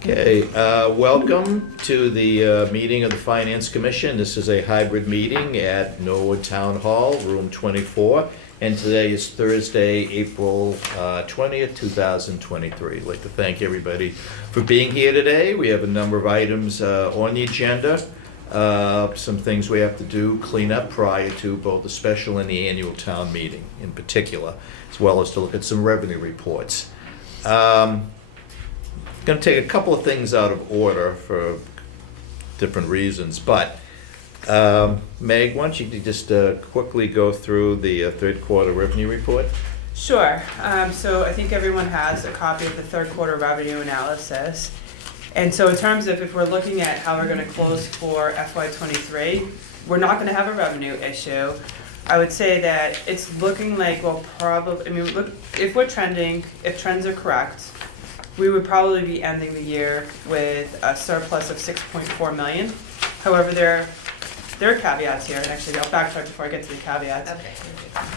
Okay, welcome to the meeting of the Finance Commission. This is a hybrid meeting at Norwood Town Hall, room 24. And today is Thursday, April 20th, 2023. I'd like to thank everybody for being here today. We have a number of items on the agenda. Some things we have to do, clean up prior to both the special and the annual town meeting in particular, as well as to look at some revenue reports. Going to take a couple of things out of order for different reasons, but Meg, why don't you just quickly go through the third quarter revenue report? Sure. So I think everyone has a copy of the third quarter revenue analysis. And so in terms of if we're looking at how we're going to close for FY23, we're not going to have a revenue issue. I would say that it's looking like we'll probably, look, if trends are correct, we would probably be ending the year with a surplus of 6.4 million. However, there are caveats here, and actually I'll backtrack before I get to the caveats. Okay.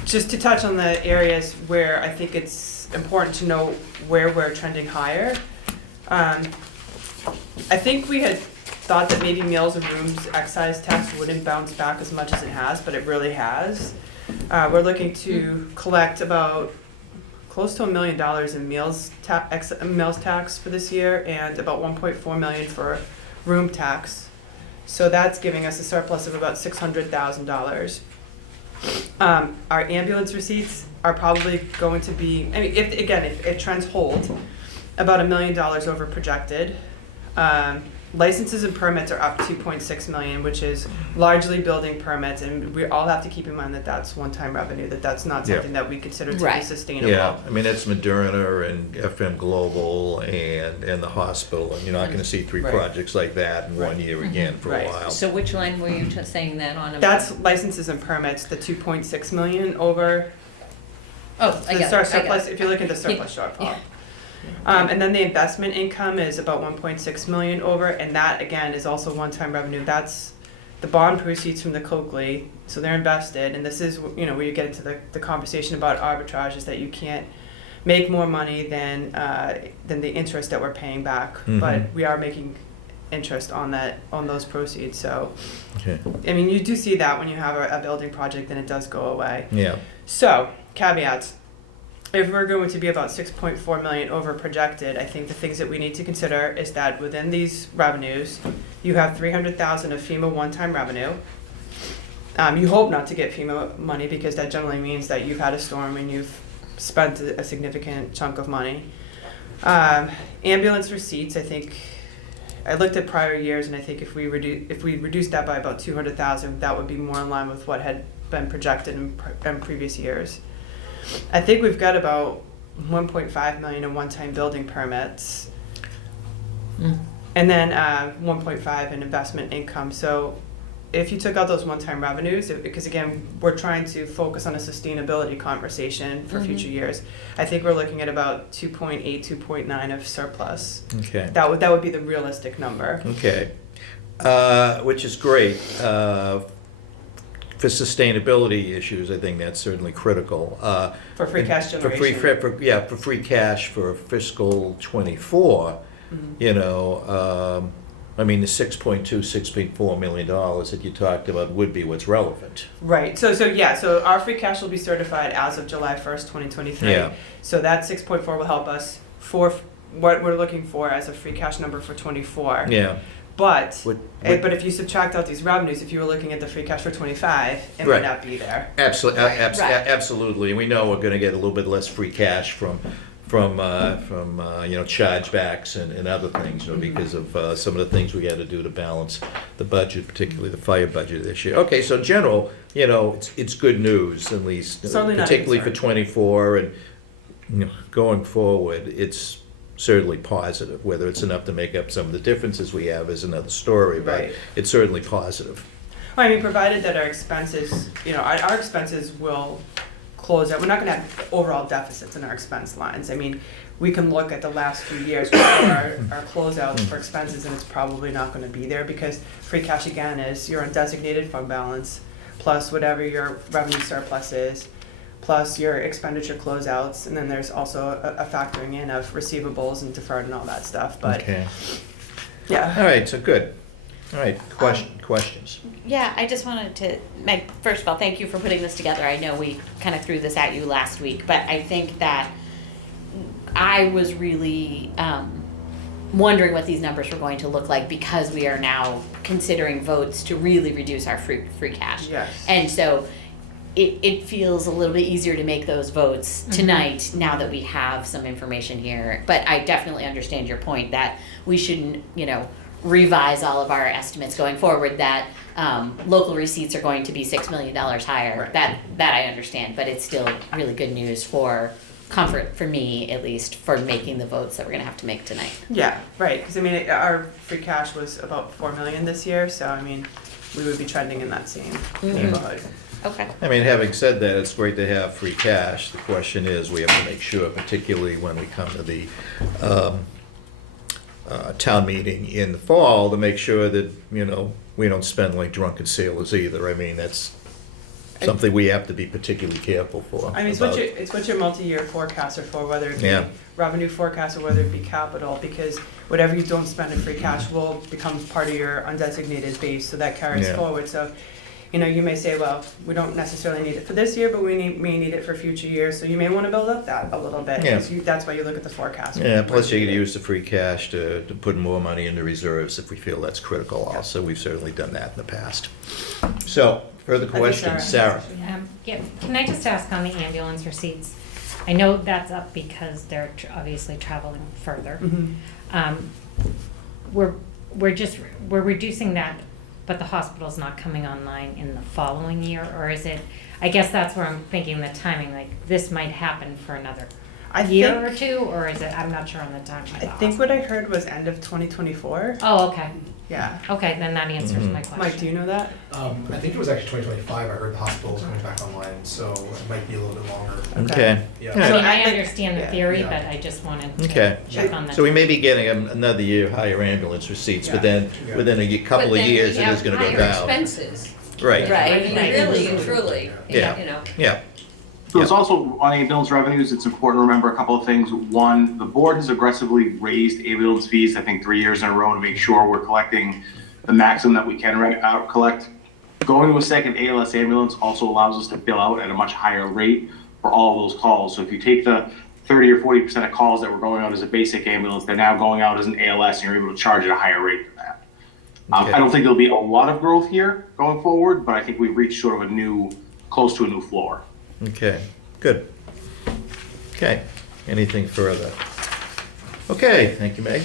Just to touch on the areas where I think it's important to know where we're trending higher. I think we had thought that maybe meals and rooms excise tax wouldn't bounce back as much as it has, but it really has. We're looking to collect about close to $1 million in meals tax for this year, and about 1.4 million for room tax. So that's giving us a surplus of about $600,000. Our ambulance receipts are probably going to be, if trends hold, about $1 million over projected. Licenses and permits are up 2.6 million, which is largely building permits, and we all have to keep in mind that that's one-time revenue, that's not something that we consider to be sustainable. Yeah, I mean, that's Moderna and FM Global and the hospital, and you're not going to see three projects like that in 1 year again for a while. So which line were you saying that on? That's licenses and permits, the 2.6 million over. Oh, I got it. Surplus. If you look at the surplus shortfall. Yeah. And then the investment income is about 1.6 million over, and that again is also one-time revenue. That's the bond proceeds from the Coakley, so they're invested, and this is where you get into the conversation about arbitrage, is that you can't make more money than the interest that we're paying back, but we are making interest on those proceeds. So, Okay. I mean, you do see that when you have a building project, then it does go away. Yeah. So caveats. If we're going to be about 6.4 million over projected, I think the things that we need to consider is that within these revenues, you have 300,000 of FEMA one-time revenue. You hope not to get FEMA money, because that generally means that you've had a storm and you've spent a significant chunk of money. Ambulance receipts, I think, I looked at prior years, and I think if we reduce that by about 200,000, that would be more in line with what had been projected in previous years. I think we've got about 1.5 million in one-time building permits, and then 1.5 in investment income. So if you took out those one-time revenues, because again, we're trying to focus on a sustainability conversation for future years, I think we're looking at about 2.8, 2.9 of surplus. Okay. That would be the realistic number. Okay. Which is great. For sustainability issues, I think that's certainly critical. For free cash generation. For free cash for fiscal 24, I mean, the 6.4 million dollars that you talked about would be what's relevant. Right. So our free cash will be certified as of July 1st, 2023. Yeah. So that 6.4 will help us for what we're looking for as a free cash number for 24. Yeah. But if you subtract out these revenues, if you were looking at the free cash for 25, it might not be there. Absolutely, absolutely. And we know we're going to get a little bit less free cash from chargebacks and other things, because of some of the things we got to do to balance the budget, particularly the fire budget this year. Okay, so in general, it's good news, at least, particularly for 24, and going forward, it's certainly positive. Whether it's enough to make up some of the differences we have is another story, but it's certainly positive. Well, I mean, provided that our expenses, our expenses will close out. We're not going to have overall deficits in our expense lines. I mean, we can look at the last few years for our closeouts for expenses, and it's probably not going to be there, because free cash, again, is your undesignated fund balance plus whatever your revenue surplus is. plus your expenditure closeouts, and then there's also a factoring in of receivables and deferred and all that stuff, but, Okay, yeah. all right, so good. All right, questions? Yeah, I just wanted to, Meg, first of all, thank you for putting this together. I know we kind of threw this at you last week, but I think that I was really wondering what these numbers were going to look like because we are now considering votes to really reduce our free cash. Yes. And so it feels a little bit easier to make those votes tonight now that we have some information here. But I definitely understand your point that we shouldn't, revise all of our estimates going forward, that local receipts are going to be $6 million higher. Right. That I understand, but it's still really good news for comfort for me, at least, for making the votes that we're gonna have to make tonight. Yeah, right, because I mean, our free cash was about 4 million this year, so I mean, we would be trending in that same neighborhood. Okay. I mean, having said that, it's great to have free cash. The question is, we have to make sure, particularly when we come to the town meeting in the fall, to make sure that, we don't spend like drunken sailors either. I mean, that's something we have to be particularly careful for. I mean, it's what your multi-year forecasts are for, whether it be Yeah. revenue forecast or whether it be capital, because whatever you don't spend in free cash will become part of your undesignated base, so that carries Yeah. forward. So, you may say, well, we don't necessarily need it for this year, but we may need it for future years, so you may want to build up that a little bit. Yeah. 'Cause that's why you look at the forecast. Yeah, plus you could use the free cash to put more money into reserves if we feel that's critical also. We've certainly done that in the past. So, further think questions? Sarah? Yeah, can I just ask on the ambulance receipts? I know that's up because they're obviously traveling further. Mhm. We're reducing that, but the hospital's not coming online in the following year, or is it? I guess that's where I'm thinking the timing, like this might happen for another year or two, or is it? I'm not sure on the timeline. I think what I heard was end of 2024. Oh, okay. Yeah. Okay, then that answers my question. Mike, do you know that? I think it was actually 2025. I heard the hospital is coming back online, so it might be a little bit longer. Okay. Yeah. I mean, So I I- understand the yeah. theory, Yeah. but I just wanted to Okay. check on that. So we may be getting another year higher ambulance receipts, but then Yeah. within a couple of years, it is gonna go Higher down. expenses. Right, Right. I mean, really and truly, Yeah. Yeah, So it's also on ambulance revenues, it's important to remember a couple of things. One, the board has aggressively raised ambulance fees, I think 3 years in a row, to make sure we're collecting the maximum that we can collect. Going to a second ALS ambulance also allows us to bill out at a much higher rate for all of those calls. So if you take the 30 or 40% of calls that were going out as a basic ambulance, they're now going out as an ALS, and you're able to charge at a higher rate for that. Okay. I don't think there'll be a lot of growth here going forward, but I think we've reached sort of close to a new floor. okay, good. Okay, anything further? Okay, thank you, Meg.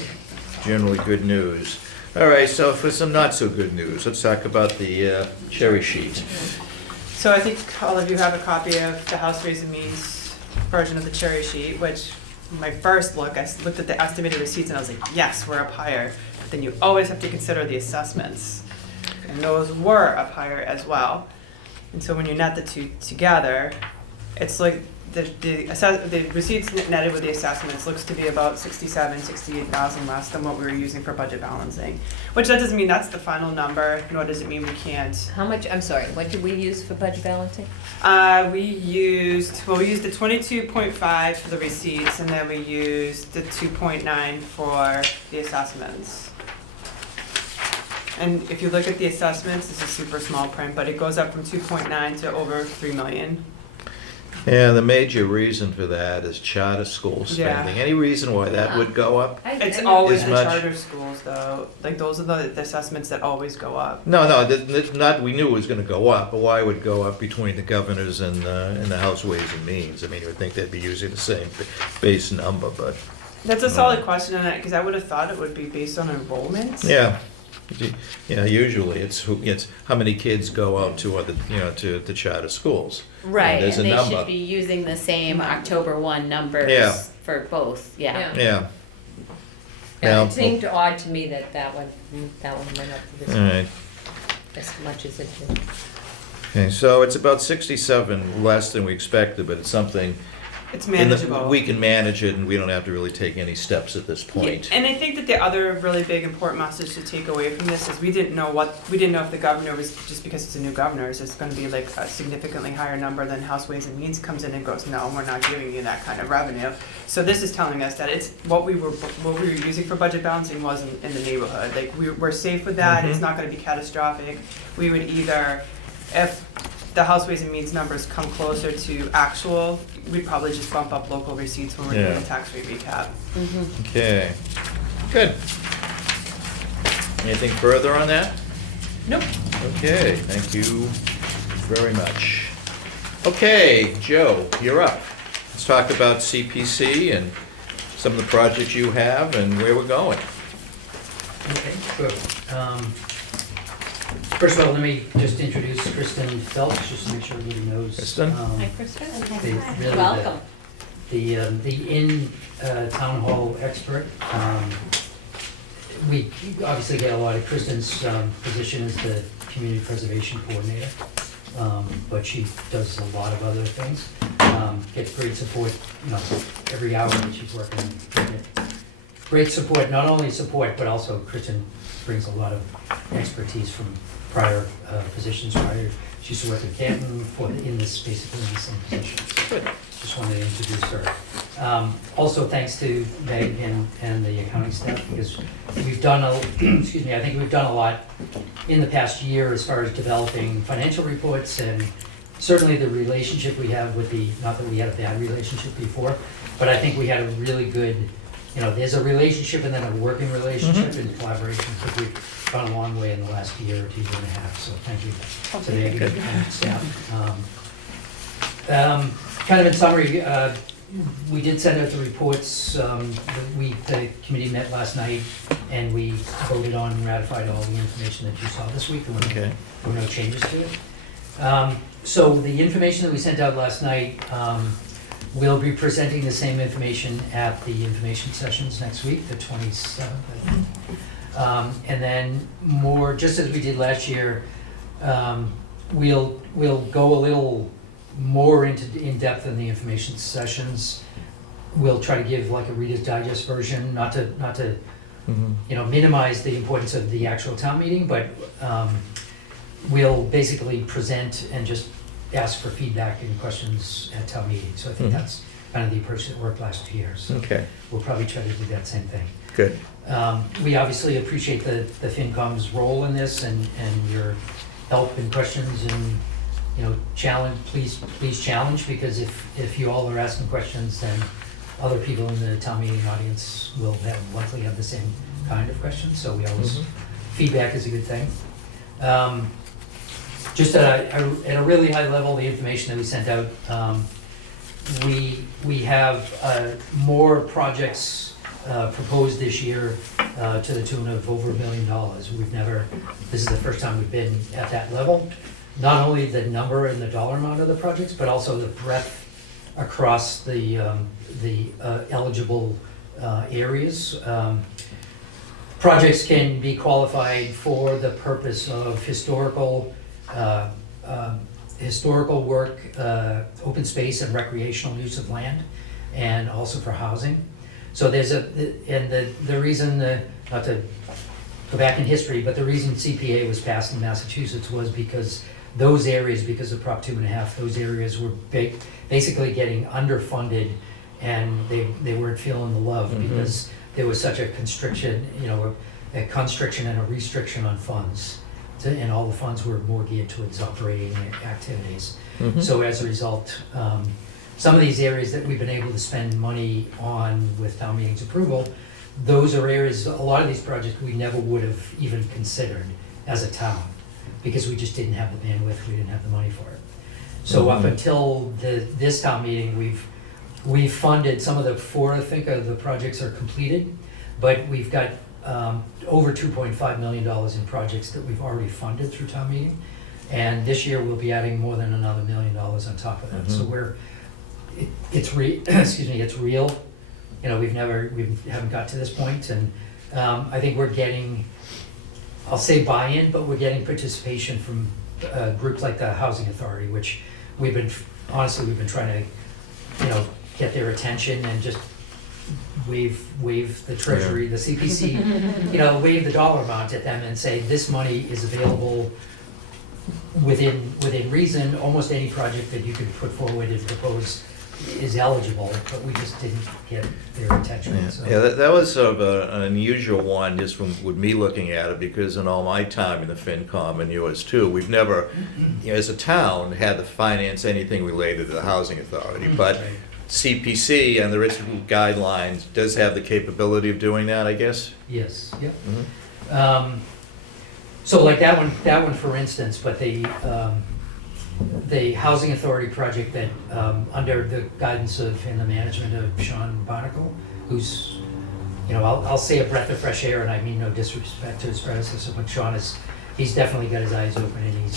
Generally good news. All right, so for some not so good news, let's talk about the cherry sheet. So I think all of you have a copy of the House Ways and Means version of the cherry sheet, which my first look, I looked at the estimated receipts and I was like, yes, we're up higher. But then you always have to consider the assessments. And those were up higher as well. And so when you net the two together, it's like the receipts netted with the assessments looks to be about 68,000 less than what we were using for budget balancing. Which that doesn't mean that's the final number, nor does it mean we can't. How much, I'm sorry, what did we use for budget balancing? We used the 22.5 for the receipts, and then we used the 2.9 for the assessments. And if you look at the assessments, this is super small print, but it goes up from 2.9 to over 3 million. Yeah, the major reason for that is charter school spending. Any reason why that would go up? It's always As the much- charter schools though, like those are the assessments that always go up. No, not, we knew it was gonna go up, but why would it go up between the governors and the House Ways and Means? I mean, you would think they'd be using the same base number, but, That's a solid question, because I would have thought it would be based on enrollment. yeah. Yeah, usually it's how many kids go out to other, to the charter schools. Right, There's and a they number. should be using the same October 1 numbers Yeah. for both, yeah. Yeah. Yeah, Now- it seemed odd to me that that one went up All right. as much as it did. Okay, so it's about 67 less than we expected, but it's something It's And manageable. we can manage it and we don't have to really take any steps at this point. Yeah, and I think that the other really big important message to take away from this is we didn't know if the governor was, just because it's a new governor, is this gonna be like a significantly higher number than House Ways and Means comes in and goes, no, we're not giving you that kind of revenue. So this is telling us that it's, what we were using for budget balancing wasn't in the neighborhood, like we're safe with that, it's not gonna be catastrophic. We would either, if the House Ways and Means numbers come closer to actual, we'd probably just bump up local receipts when we're doing Yeah. the tax rate recap. Okay, good. Anything further on that? Nope. Okay, thank you very much. Okay, Joe, you're up. Let's talk about CPC and some of the projects you have and where we're going. Okay, good. First of all, let me just introduce Kristen Phelps, just to make sure everybody knows. Kristen? Hi, Kristen. Really Welcome. The town hall expert. We obviously get a lot of Kristen's position as the community preservation coordinator, but she does a lot of other things. Gets great support, every hour that she's working. Great support, not only support, but also Kristen brings a lot of expertise from prior positions. She used to work at Canton in the same position. Good. Just wanted to introduce her. Also, thanks to Meg and the accounting staff, because we've done excuse me, I think we've done a lot in the past year as far as developing financial reports, and certainly the relationship we have with not that we had a bad relationship before, but I think we had a really good, there's a relationship and then a working relationship and collaboration. I think we've gone a long way in the last year or year and a half, so thank you to the Meg and staff. Kind of in summary, we did send out the reports. The committee met last night and we voted on and ratified all the information that you saw this week. There were no changes to it. So the information that we sent out last night, we'll be presenting the same information at the information sessions next week, the 27th, I think. And then more, just as we did last year, we'll go a little more in depth in the information sessions. We'll try to give like a Reader's Digest version, not to minimize the importance of the actual town meeting, but we'll basically present and just ask for feedback and questions at town meeting. So I think that's kind of the approach that worked last year. So Okay, we'll probably try to do that same thing. good. We obviously appreciate the FinCom's role in this and your help and questions and, challenge, please challenge, because if you all are asking questions, then other people in the town meeting audience will likely have the same kind of questions, so we always, feedback is a good thing. Just at a really high level, the information that we sent out, we have more projects proposed this year to the tune of over $1 million. This is the first time we've been at that level. Not only the number and the dollar amount of the projects, but also the breadth across the eligible areas. Projects can be qualified for the purpose of historical work, open space and recreational use of land, and also for housing. So the reason, not to go back in history, but the reason CPA was passed in Massachusetts was because those areas, because of Prop 2.5, those areas were basically getting underfunded, and they weren't feeling the love because there was such a constriction, a constriction and a restriction on funds. And all the funds were more geared towards operating activities. So as a result, some of these areas that we've been able to spend money on with town meeting's approval, those are areas, a lot of these projects we never would have even considered as a town, because we just didn't have the bandwidth, we didn't have the money for it. So up until this town meeting, we've funded some of the I think the projects are completed, but we've got over $2.5 million in projects that we've already funded through town meeting. And this year we'll be adding more than another $1 million on top of that. So it's real. We haven't got to this point, and I think we're getting, I'll say buy-in, but we're getting participation from groups like the Housing Authority, which we've been trying to, get their attention and just wave the treasury, the CPC, you know, wave the dollar amount at them and say, this money is available within reason. Almost any project that you could put forward and propose is eligible, but we just didn't get their attention, so. Yeah, that was sort of an unusual one, just from with me looking at it, because in all my time in the FinCom and yours too, we've never, you know, as a town, had to finance anything related to the housing authority, but Right. CPC and the Institute guidelines does have the capability of doing that, I guess? Yes, yep. Mhm. So like that one for instance, but the housing authority project that, under the guidance of and the management of Sean Barnacle, who's, you know, I'll say a breath of fresh air, and I mean no disrespect to his predecessor, but Sean he's definitely got his eyes open, and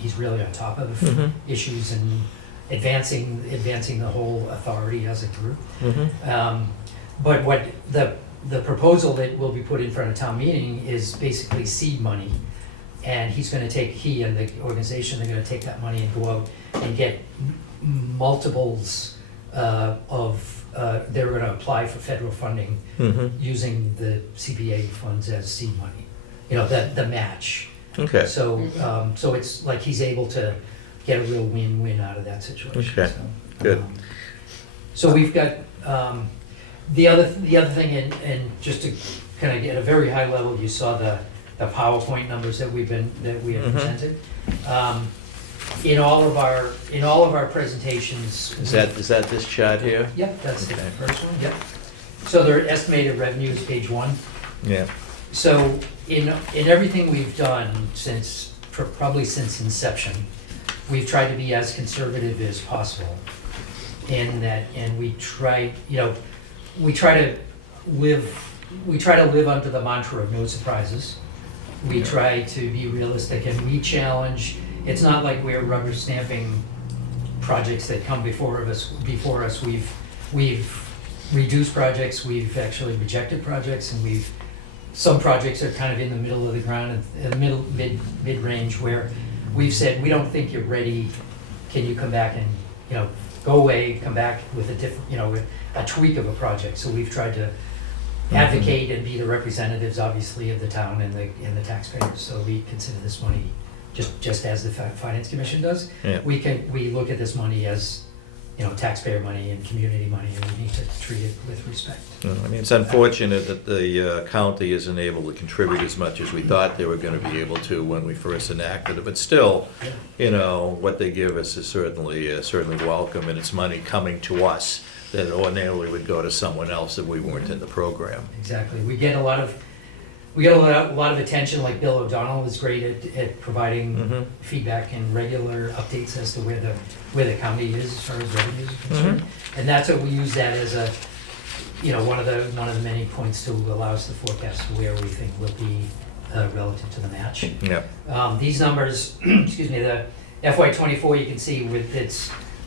he's really on top of Mhm. issues and advancing the whole authority as a group. Mhm. But what the proposal that will be put in front of town meeting is basically seed money. And he and the organization, they're gonna take that money and go out and get multiples they're gonna apply for federal funding Mhm. using the CPA funds as seed money. You know, the match. Okay. So it's like he's able to get a real win-win out of that situation. Okay, So, good. So we've got, the other thing, and just to kind of at a very high level, you saw the PowerPoint numbers that we have Mhm. presented. In all of our presentations. Is that this chart here? Yep, that's the Okay. first one, yep. So their estimated revenues, page 1. Yeah. So in everything we've done probably since inception, we've tried to be as conservative as possible. And we try to live under the mantra of no surprises. We try to be realistic, and we challenge, it's not like we're rubber stamping projects that come before us. We've reduced projects, we've actually rejected projects, and some projects are kind of in the middle of the ground, in the mid-range, where we've said, we don't think you're ready, can you come back and, you know, go away, come back with a different, you know, with a tweak of a project. So we've tried to advocate and be the representatives, obviously, of the town and the taxpayers. So we consider this money, just as the Finance Commission does. Yeah. We look at this money as, you know, taxpayer money and community money, and we need to treat it with respect. I mean, it's unfortunate that the county isn't able to contribute as much as we thought they were gonna be able to when we first enacted it, but still, you know, what they give us is certainly welcome, and it's money coming to us that ordinarily would go to someone else if we weren't in the program. Exactly. We get a lot of attention, like Bill O'Donnell is great at providing Mhm. feedback and regular updates as to where the county is as far as revenues are concerned. And that's what we use that as a, you know, one of the many points to allow us to forecast where we think we'll be relative to the match. Yeah. These numbers, excuse me, the FY '24, you can see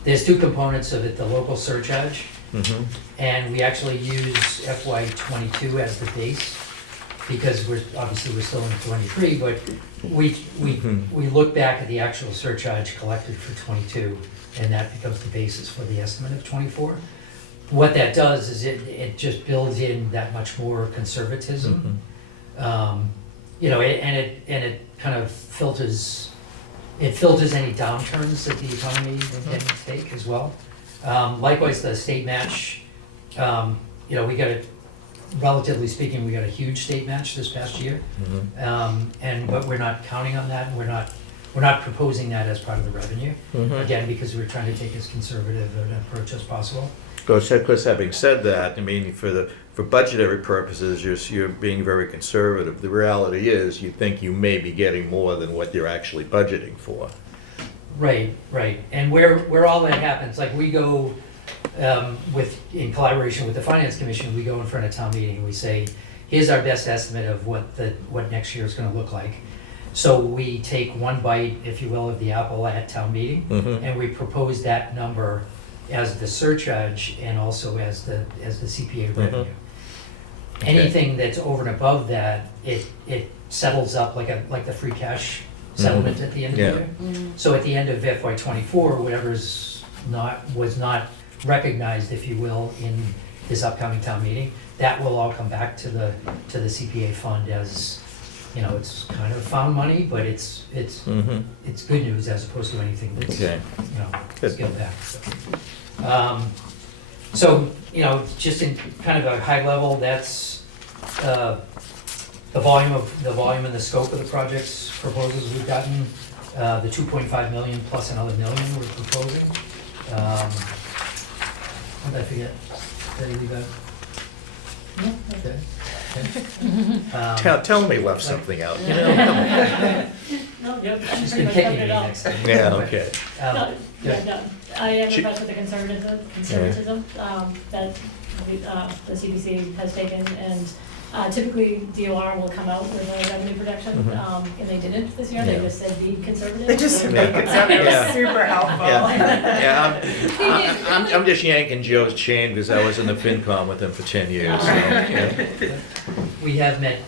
there's two components of it, the local surcharge, Mhm. and we actually use FY '22 as the base, because we're still in '23, but we look back at the actual surcharge collected for '22, and that becomes the basis for the estimate of '24. What that does is it just builds in that much more conservatism. You know, and it kind of filters any downturns that the economy can take as well. Likewise, the state match, you know, relatively speaking, we got a huge state match this past year. But we're not counting on that, and we're not proposing that as part of the revenue. Again, because we're trying to take as conservative an approach as possible. Of course, having said that, I mean, for budgetary purposes, you're being very conservative. The reality is, you think you may be getting more than what you're actually budgeting for. Right. And where all that happens, like we go, in collaboration with the Finance Commission, we go in front of town meeting, and we say, here's our best estimate of what next year is gonna look like. So we take one bite, if you will, of the apple at town meeting, and we propose that number as the surcharge and also as the CPA revenue. Okay. Anything that's over and above that, it settles up like the free cash settlement at the end of the Yeah. year. So at the end of FY '24, whatever was not recognized, if you will, in this upcoming town meeting. That will all come back to the CPA fund as, you know, it's kind of found money, but it's Mhm. good news as opposed to anything that's, you Okay. know, Good. scaled back. So, you know, just in kind of a high level, that's the volume and the scope of the projects proposals we've gotten. The 2.5 million plus another million we're proposing. What did I forget? Did I leave that? Okay. Tell me left something out, you know? Come on. No, yep, I'm She's pretty been much kicking covered me it all. next time. Yeah, okay. No, yeah. yeah, no, I am She- impressed with the conservatism that the CPC has taken, and typically DOR will come out with a revenue projection, Mhm. and they didn't this year, they Yeah. just said be conservative. They just So- make it sound Yeah. super helpful. Yeah, I'm just yanking Joe's chain because I was in the FinCom with him for 10 years. So, yeah. We have met,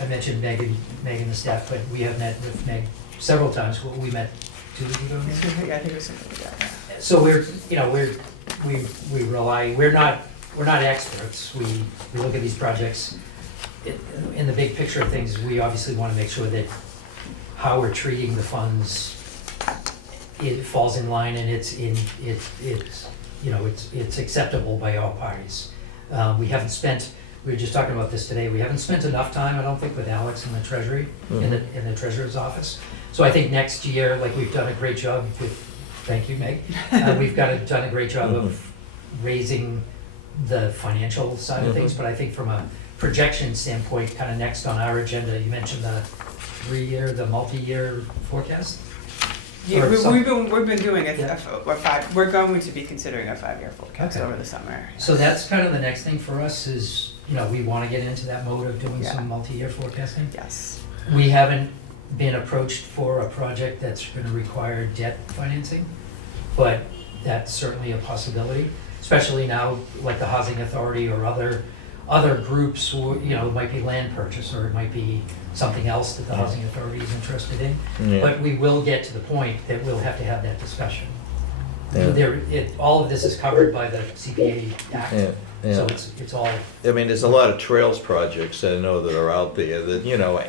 I mentioned Megan, the staff, but we have met with Meg several times. We met 2 weeks ago. maybe? Yeah, I think it was something like that. So we're, you know, we rely, we're not experts. We look at these projects. In the big picture of things, we obviously want to make sure that how we're treating the funds, it falls in line and it's you know, it's acceptable by all parties. We haven't spent, we were just talking about this today, we haven't spent enough time, I don't think, with Alex in the treasury, in the treasurer's office. So I think next year, like, we've done a great job with, thank you, Meg, we've done a great job of raising the financial side of things, but I think from a projection standpoint, kind of next on our agenda, you mentioned the multi-year forecast? Yeah, Or we've some- been doing Yeah. we're going to be considering a 5-year forecast Okay. over the summer. So that's kind of the next thing for us is, you know, we want to get into that mode of doing Yeah. some multi-year forecasting. Yes. We haven't been approached for a project that's going to require debt financing, but that's certainly a possibility, especially now, like the Housing Authority or other groups, who, you know, it might be land purchase, or it might be something else that the Housing Authority is interested in. Yeah. But we will get to the point that we'll have to have that discussion. Yeah. All of this is covered by the CPA Act, Yeah, yeah. so it's all, I mean, there's a lot of trails projects that I know that are out there that, you know,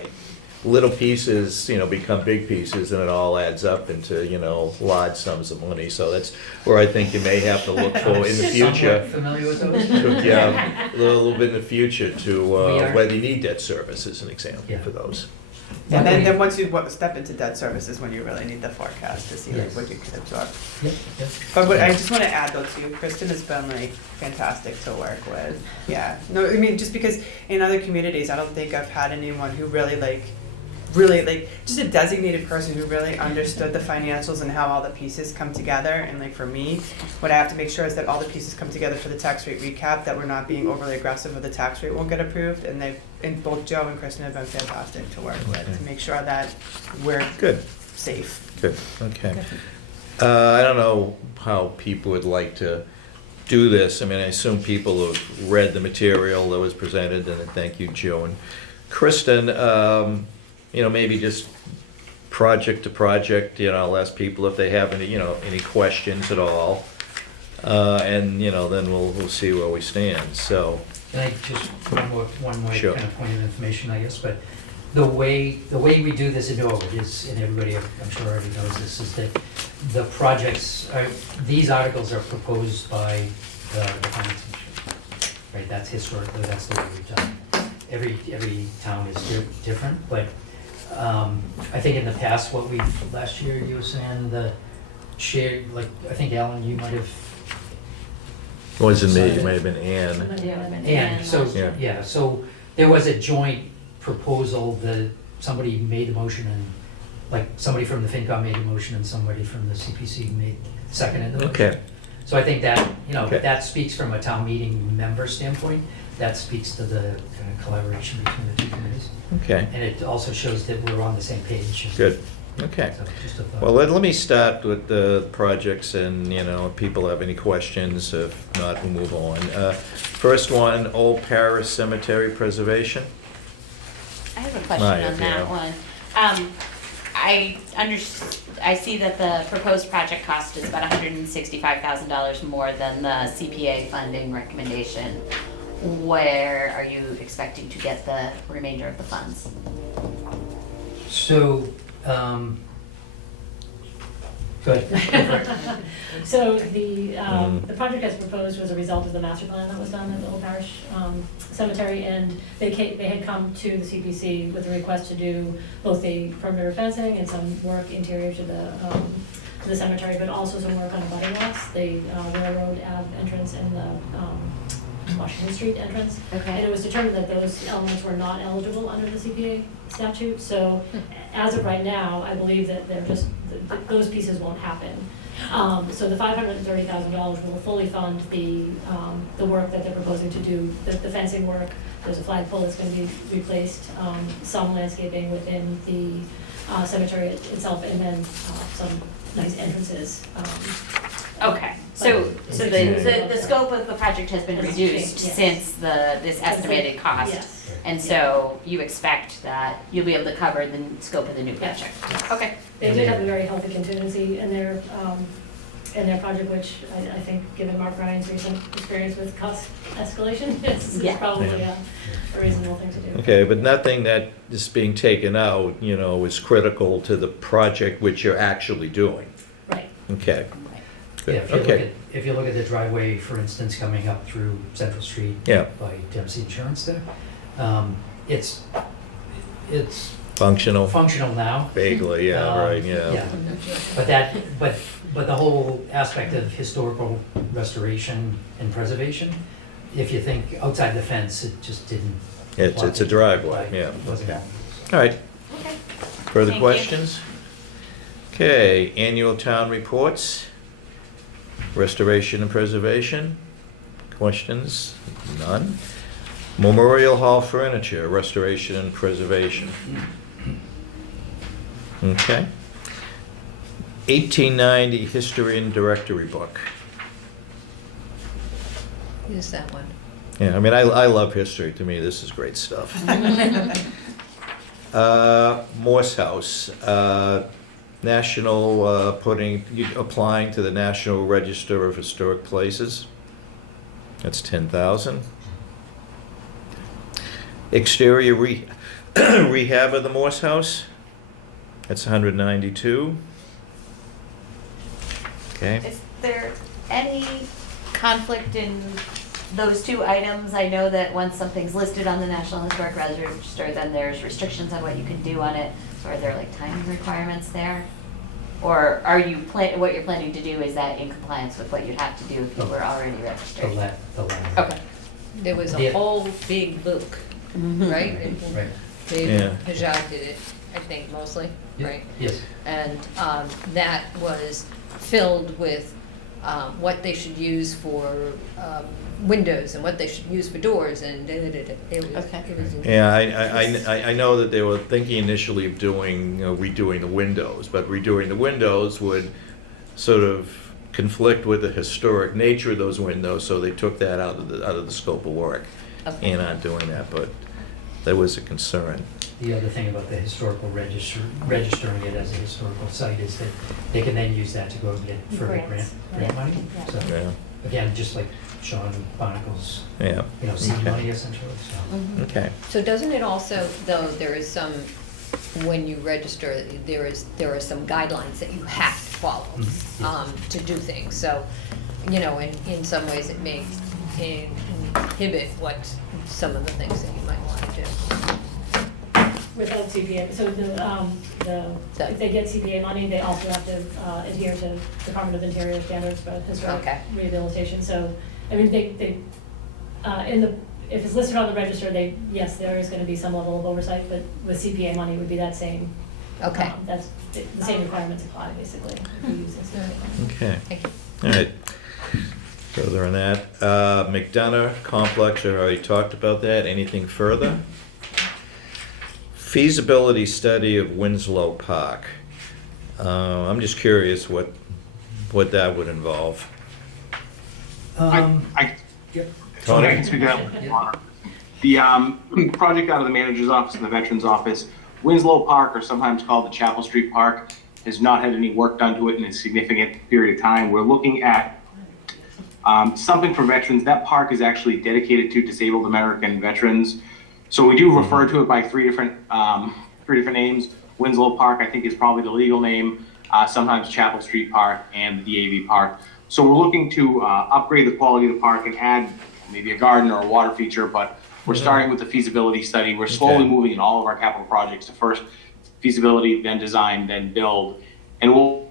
little pieces, you know, become big pieces and it all adds up into, you know, large sums of money. So that's where I think you may have to look for in the future. somewhat familiar with those. Yeah, a little bit in the future to, We are- whether you need debt service as an example Yeah. for those. And then once you step into debt services, when you really need the forecast to see like Yes. what you can absorb. Yep, yep. But what I just want to add though too, Kristen has been like fantastic to work with. Yeah, no, I mean, just because in other communities, I don't think I've had anyone who really just a designated person who really understood the financials and how all the pieces come together. And like for me, what I have to make sure is that all the pieces come together for the tax rate recap, that we're not being overly aggressive or the tax rate won't get approved. And both Joe and Kristen have been fantastic to work with to make sure that we're Good, safe. good, okay. I don't know how people would like to do this. I mean, I assume people have read the material that was presented, and thank you, Joe and Kristen. You know, maybe just project to project, you know, I'll ask people if they have any, you know, any questions at all. And, you know, then we'll see where we stand, so. And I just, one more Sure. kind of point of information, I guess, but the way we do this in Norwood is, and everybody I'm sure already knows this, is that the projects, these articles are proposed by the finance commission. Right, that's historically, that's the way we've done it. Every town is different, but I think in the past, last year you were saying the share, like, I think Alan, you might have. Wasn't me, it may have been Ann. And so, Yeah. yeah, so there was a joint proposal that somebody made the motion and, like, somebody from the FinCom made the motion and somebody from the CPC seconded the motion. Okay, So I think that, you know, Okay. that speaks from a town meeting member standpoint, that speaks to the kind of collaboration between the two committees. okay, And it also shows that we're on the same page. good, okay. So just a thought. Well, let me start with the projects and, you know, if people have any questions, if not, we'll move on. First one, Old Paris Cemetery Preservation. I have a question Maya, on that yeah. one. I see that the proposed project cost is about $165,000 more than the CPA funding recommendation. Where are you expecting to get the remainder of the funds? So, good. So the project as proposed was a result of the master plan that was done at the Old Parish Cemetery, and they had come to the CPC with a request to do both the perimeter fencing and some work interior to the cemetery, but also some work on abutting lots, the Railroad Ave entrance and the Washington Street entrance. And Okay. it was determined that those elements were not eligible under the CPA statute, so as of right now, I believe that they're just, those pieces won't happen. So the $530,000 will fully fund the work that they're proposing to do, the fencing work. There's a flagpole that's gonna be replaced, some landscaping within the cemetery itself, and then some nice entrances. Okay, so the scope of the project has been Has reduced changed, yes. since this estimated cost? Yes. And so you expect that you'll be able to cover the scope of the new Yes. project? Okay. They did have a very healthy contingency in their project, which I think, given Mark Ryan's recent experience with cost escalation, it's Yeah. probably a reasonable thing to do. Okay, but nothing that is being taken out, you know, is critical to the project which you're actually doing. Right. Okay. Yeah, Good. Okay. if you look at the driveway, for instance, coming up through Central Street Yeah. by Dempsey Insurance there, it's Functional, functional now. vaguely, yeah, Um, right, yeah. But the whole aspect of historical restoration and preservation, if you think outside the fence, it just didn't. It's a driveway, yeah. It wasn't. Okay. All right. Okay. Further Thank you. questions? Okay, annual town reports, restoration and preservation. Questions? None. Memorial Hall furniture, restoration and preservation. Okay. 1890 History and Directory Book. Use that one. Yeah, I mean, I love history. To me, this is great stuff. Morse House, national, applying to the National Register of Historic Places. That's 10,000. Exterior rehab of the Morse House. That's 192. Okay. Is there any conflict in those two items? I know that once something's listed on the National Historic Register, then there's restrictions on what you can do on it. So are there like timing requirements there? Or are you what you're planning to do, is that in compliance with what you'd have to do if you were already The registered? latter. Okay. There was a Yeah. whole big book, right? Right. Yeah. Pajot did it, I think, mostly, Yeah. right? Yes. And that was filled with what they should use for windows and what they should use for doors and da-da-da-da. Okay. It was Yeah, I know that they were thinking initially of doing, redoing the windows, but redoing the windows would sort of conflict with the historic nature of those windows, so they took that out of the scope of work Okay. and aren't doing that, but that was a concern. The other thing about the historical registering it as a historical site is that they can then use that to go and get further Grants, grant money. Yeah. So, Yeah, again, just like Sean Barnacle's, yeah, seed Okay. money essentially, so. Mhm. okay. So doesn't it also, though, there is some, when you register, there are some guidelines that you have to follow Mhm. to do things. So, in some ways it may inhibit some of the things that you might want to do. Without CPA, so if they get CPA money, they also have to adhere to Department of Interior standards for historic Okay. rehabilitation. So, I mean, if it's listed on the register, yes, there is gonna be some level of oversight, but with CPA money would be that same. Okay. That's, the same requirements apply, basically, if you use this. Okay, Thank you. all right. Further on that, McDonough Complex, I already talked about that. Anything further? Feasibility study of Winslow Park. I'm just curious what that would involve. I Yep. Tony? I can speak to that. The project out of the manager's office and the veterans office, Winslow Park, or sometimes called the Chapel Street Park, has not had any work done to it in a significant period of time. We're looking at something for veterans. That park is actually dedicated to disabled American veterans. So we do refer to it by three different names. Winslow Park, I think, is probably the legal name. Sometimes Chapel Street Park and the DAV Park. So we're looking to upgrade the quality of the park and add maybe a garden or a water feature, but we're starting with the feasibility study. We're slowly moving in all of our capital projects to first feasibility, then design, then build. And what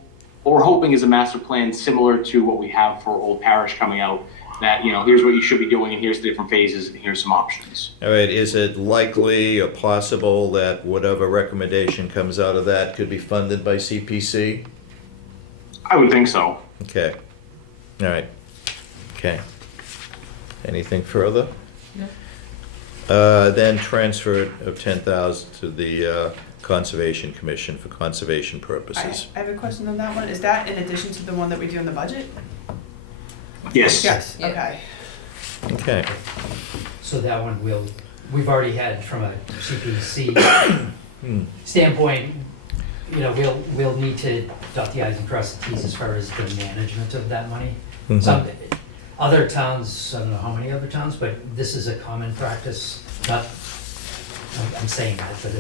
we're hoping is a master plan similar to what we have for Old Parish coming out, that, here's what you should be doing, and here's the different phases, and here's some options. All right, is it likely or possible that whatever recommendation comes out of that could be funded by CPC? I would think so. Okay. All right. Okay. Anything further? No. Then transfer of 10,000 to the Conservation Commission for conservation purposes. I have a question on that one. Is that in addition to the one that we do in the budget? Yes. Yes, Yeah. okay. Okay. So that one we've already had from a CPC standpoint, we'll need to dot the i's and cross the t's as far as the management of that money. Mhm. Some other towns, I don't know how many other towns, but this is a common practice. Not, I'm saying that, but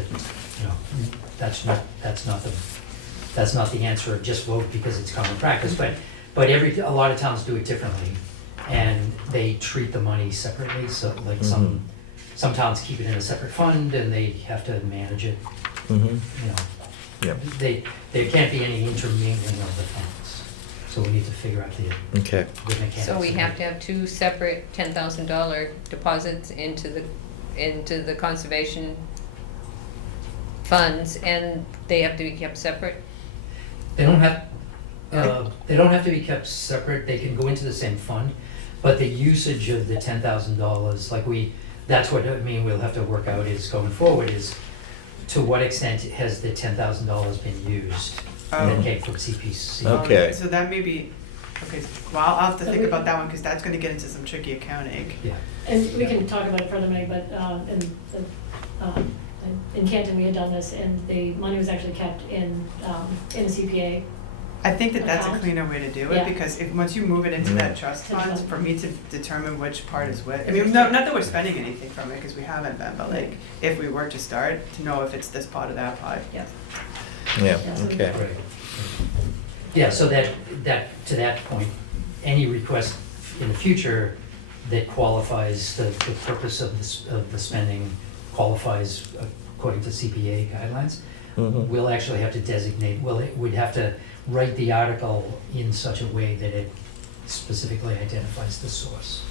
that's not the answer of just vote because it's common practice. But a lot of towns do it differently, and they treat the money separately. So like some towns keep it in a separate fund and they have to manage it. Mhm. Yeah. There can't be any intermingling of the funds. So we need to figure out the Okay. mechanics. So we of have it. to have two separate $10,000 deposits into the conservation funds, and they have to be kept separate? They don't have to be kept separate. They can go into the same fund, but the usage of the $10,000, that's what we'll have to work out is going forward is to what extent has the $10,000 been used that came from CPC. Okay. So that may be, well, I'll have to think about that one, because that's gonna get into some tricky accounting. Yeah. And we can talk about it further, Meg, but in Canton, we had done this, and the money was actually kept in the CPA. I think that that's a Account? cleaner way to do it, Yeah. because once you move it into that trust Trust fund, fund. for me to determine which part is which, I mean, not that we're spending anything from it, because we haven't been, but like, if we were to start, to know if it's this pot or that pot. Yeah. Yeah, Yeah. okay. Right. Yeah, so that to that point, any request in the future that qualifies the purpose of the spending qualifies according to CPA guidelines, Mhm. we'll actually have to designate, we'd have to write the article in such a way that it specifically identifies the source.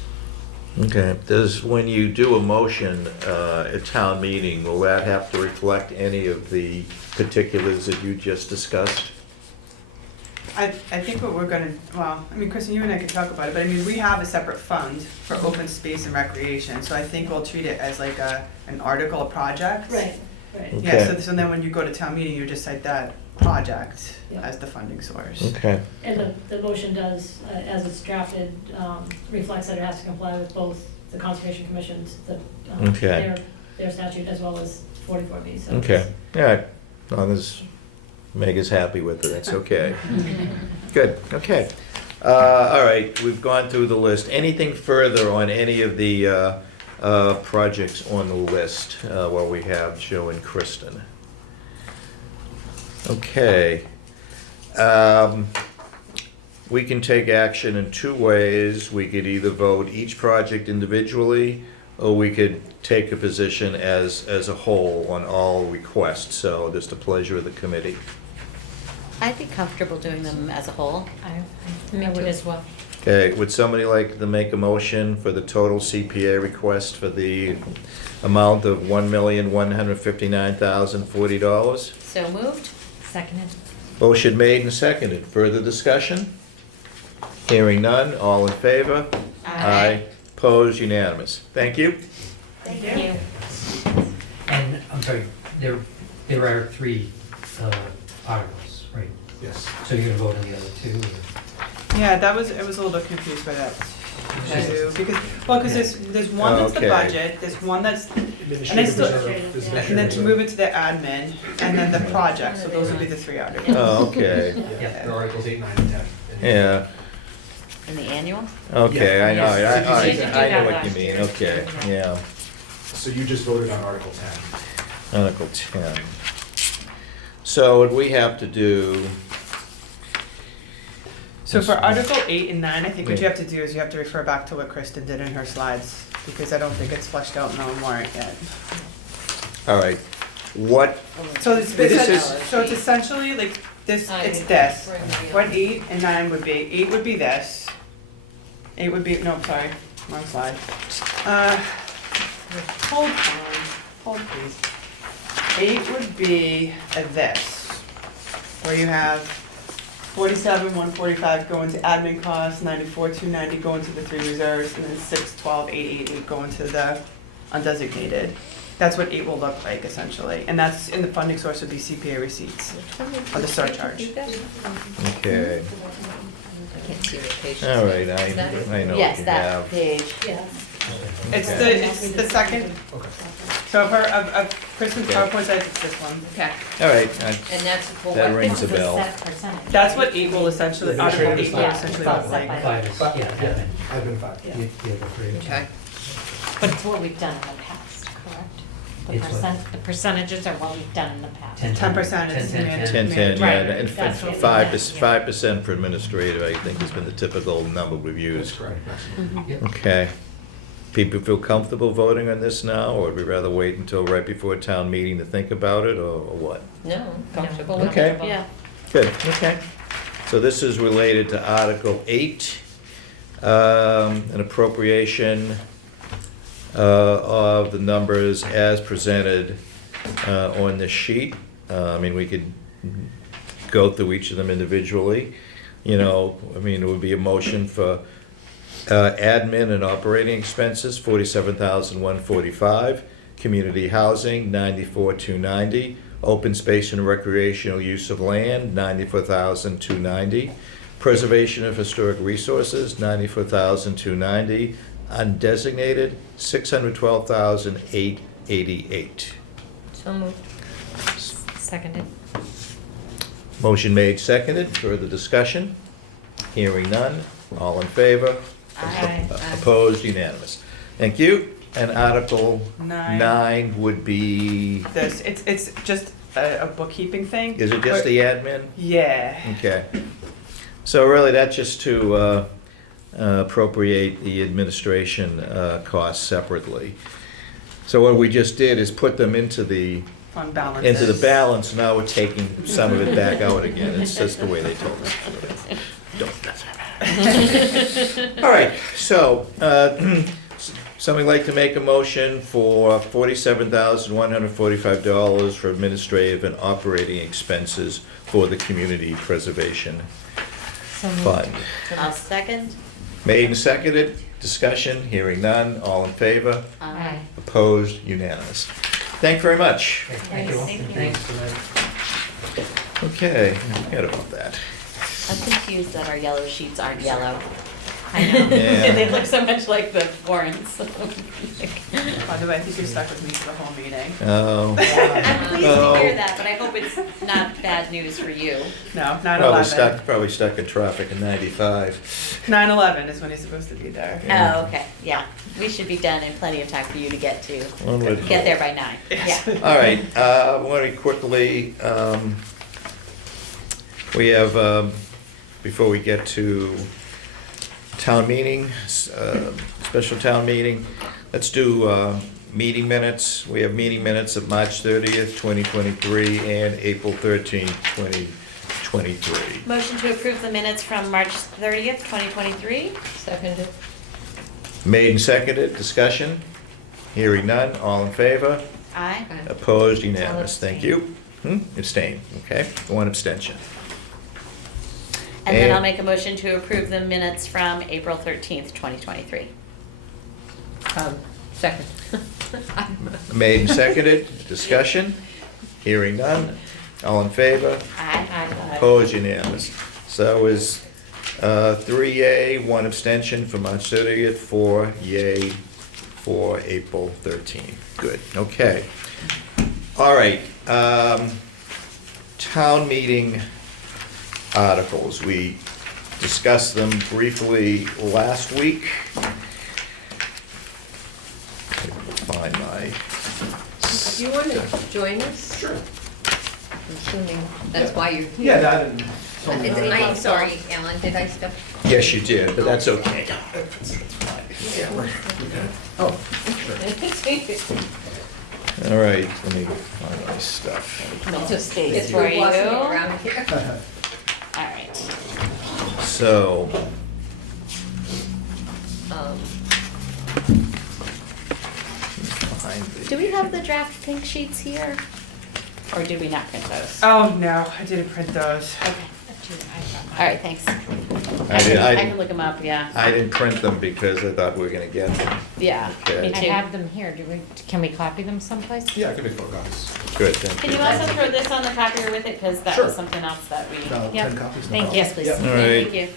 Okay. When you do a motion at town meeting, will that have to reflect any of the particulars that you just discussed? I think what we're gonna, well, I mean, Kristen, you and I could talk about it, but I mean, we have a separate fund for open space and recreation, so I think we'll treat it as like an article, a project. Right. Yeah, Okay. so then when you go to town meeting, you just cite that project Yeah. as the funding source. Okay. And the motion does, as it's drafted, reflects that it has to comply with both the Conservation Commission's, Okay. their statute as well as 44B, so. Okay. All right. As long as Meg is happy with it, that's okay. Good, okay. All right, we've gone through the list. Anything further on any of the projects on the list while we have Joe and Kristen? Okay. We can take action in two ways. We could either vote each project individually, or we could take a position as a whole on all requests. So just a pleasure of the committee. I'd be comfortable doing them as a whole. I would as well. Okay, would somebody like to make a motion for the total CPA request for the amount of $1,159,040? So moved? Seconded. Motion made and seconded. Further discussion? Hearing none, all in favor? Opposed, unanimous. Thank you. Thank you. you. And, I'm sorry, there are 3 articles, right? Yes. So you're gonna vote on the other 2? Or? Yeah, it was a little confused by that to, because there's one that's the Okay. budget, there's one that's, Administrative still- reserve is and then to administrative move it to the admin, and then the project, so those would be the three articles. Oh, okay, reserve. Yeah, the articles 8, 9, and 10. yeah, In the annual? okay, I know, Yes. I You did do know that what you last mean, year. okay, yeah. So you just voted on Article 10. Article 10. So what we have to do, So for Article 8 and 9, I think what you have to do is you have to refer back to what Kristen did in her slides, because I don't think it's fleshed out in the warrant yet. all right, what, So it's, This is- so it's essentially like this, it's this. What 8 and 9 would be, 8 would be this. 8 would be, no, sorry, wrong slide. Hold please. 8 would be this, where you have 47, 145 going to admin costs, 94, 290 going to the 3 reserves, and then 6, 12, 8, 8 would go into the undesignated. That's what 8 will look like essentially, and that's, in the funding source would be CPA receipts, or the surcharge. okay, I can't see the page. all right, I know what Yes, you that have. page. Yeah. It's the second, Okay. so of Kristen's Okay. PowerPoint slides, it's this one. Okay, All right, and that's for That what? rings a bell. Set percentage. That's what 8 will essentially, Article 8 will Yeah, essentially it's all look set like. by- 5 is, yeah, admin. I've been 5. You have a great. Okay, But it's what we've done in the past, correct? The It's what? the percentages are what we've done in the past. 10% is 10, 10, 10. 10, yeah, Right, and that's what we 5% for administrative, I think has been the typical number we've That's used. correct. Excellent. Yep. Okay. People feel comfortable voting on this now, or would we rather wait until right before town meeting to think about it, or what? no, comfortable No, with Okay. it. Yeah. Good, okay. So this is related to Article 8, an appropriation of the numbers as presented on this sheet. I mean, we could go through each of them individually. You know, I mean, it would be a motion for admin and operating expenses, 47,145. Community housing, 94,290. Open space and recreational use of land, 94,290. Preservation of historic resources, 94,290. Undesignated, 612,888. So moved. Seconded. Motion made, seconded. Further discussion? Hearing none. All in favor? Aye. Opposed? Unanimous. Thank you. And Article 9. 9 would be, This, it's just a bookkeeping thing. is it just the admin? Yeah. Okay. So really, that's just to appropriate the administration costs separately. So what we just did is put them into the Fund balances. balance. Now we're taking some of it back out again. It's just the way they told us. Don't mess with it. All right, so, somebody like to make a motion for $47,145 for administrative and operating expenses for the Community Preservation So moved. Fund. I'll second. Made and seconded, discussion, hearing none, all in favor, Aye. opposed, unanimous. Thank you very much. Okay, thank you all. Thank you. Thanks. Okay, forget about that. I'm confused that our yellow sheets aren't yellow. I know. Yeah. They look so much like the warrants. By the way, I think you're stuck with me for the whole meeting. Oh, I'm pleased Oh. to hear that, but I hope it's not bad news for you. No, probably 9/11. stuck in traffic in 95. 9/11 is when he's supposed to be there. Yeah. Oh, okay, yeah. We should be done in plenty of time for you to get One would get there hope. by 9. Yeah. All right, very quickly, we have, before we get to town meeting, special town meeting, let's do meeting minutes. We have meeting minutes of March 30th, 2023, and April 13th, 2023. Motion to approve the minutes from March 30th, 2023. Seconded. Made and seconded, discussion? Hearing none, all in favor? Aye. Opposed, unanimous, thank you. Abstain, okay, one abstention. And then And- I'll make a motion to approve the minutes from April 13th, 2023. Second. Made and seconded, discussion? Hearing none, all in favor? Aye. Opposed, unanimous. So is 3 yea, 1 abstention for March 30th, 4 yea for April 13th. Good, okay. All right, town meeting articles. We discussed them briefly last week. Find my, Do you want to join us? Sure. I'm assuming that's why you're here. Yeah, that and Tony. I'm sorry, Alan, did I step? yes, you did, but that's okay. Oh, sure. All right, let me find my stuff. It's just, Space it's for for bossing you. around here. All right. So, Um, find the. Do we have the draft pink sheets here? Or did we not print those? Oh, no, I didn't print those. Okay. All right, thanks. I I can look them up, yeah. didn't print them because I thought we were gonna get them. Yeah, Okay. me I too. have them here. Can we copy them someplace? Yeah, I could make photocopies. Good, thank Can you. you also throw this on the copier with it, because that Sure. was something else that we. About Yep. 10 copies? No Thank problem. Yes, please. Yep. All right. Thank you.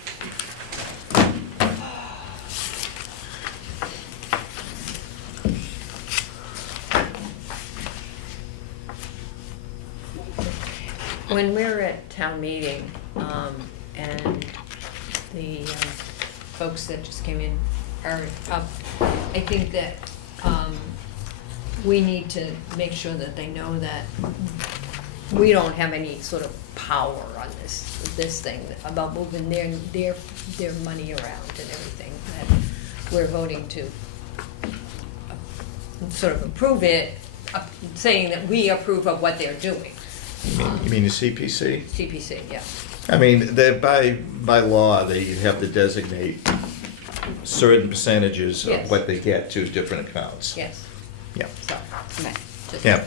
When we were at town meeting, and the folks that just came in are up, I think that we need to make sure that they know that we don't have any sort of power on this thing about moving their money around and everything, that we're voting to sort of approve it, saying that we approve of what they're doing. You mean the CPC? CPC, yeah. I mean, by law, they have to designate certain percentages of Yes. what they get to different accounts. Yes, Yeah, so, Right. just. yeah.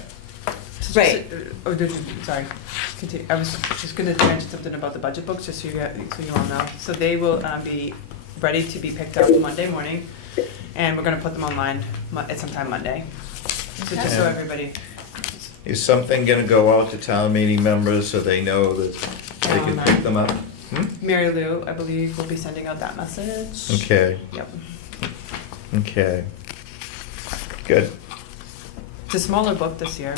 Right. Oh, did you, sorry, continue, I was just gonna mention something about the budget books, just so you all know. So they will, be ready to be picked up Monday morning, and we're gonna put them online at sometime Monday. So just so Okay. everybody, Is something gonna go out to town meeting members so they know that they can pick them up? Hmm? Mary Lou, I believe, will be sending out that message. Okay, Yep. okay. Good. It's a smaller book this year.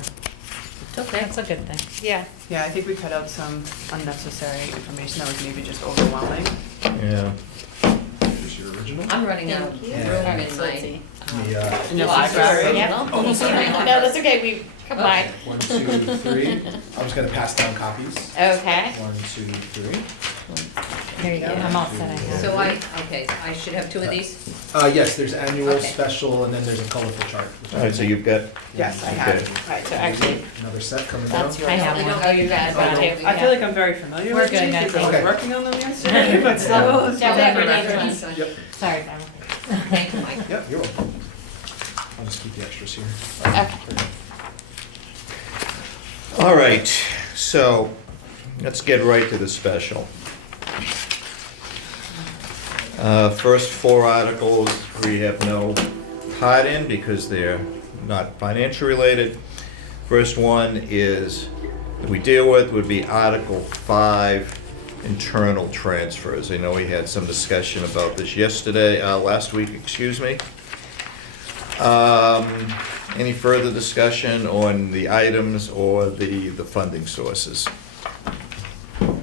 Okay. That's a good thing. Yeah. Yeah, I think we cut out some unnecessary information that was maybe just overwhelming. Yeah. Here's your original. I'm running out of room All right, in so let's see. The, In your library. library. Yep. Almost No, that's okay, we combined. 1, 2, 3. I'm just gonna pass down copies. Okay. 1, 2, 3. There you go. I'm all set. I have. So I should have 2 of these? Yes, there's annual, Okay. special, and then there's a colorful chart. All right, so you've got, Yes, I Okay. have. Right, so actually, Another set coming down. that's yours. I have I one. don't- Oh, you guys I got don't- it. I feel like I'm very familiar We're with good, these that's because I was okay. working on them yesterday, but still. Definitely still- needs one. Sorry, Pam. Thank you, Mike. Yep, you're welcome. I'll just keep the extras here. Okay. all right, so let's get right to the special. First 4 articles we have no part in because they're not financial related. First one is, that we deal with would be Article 5, internal transfers. I know we had some discussion about this last week, excuse me. Any further discussion on the items or the funding sources?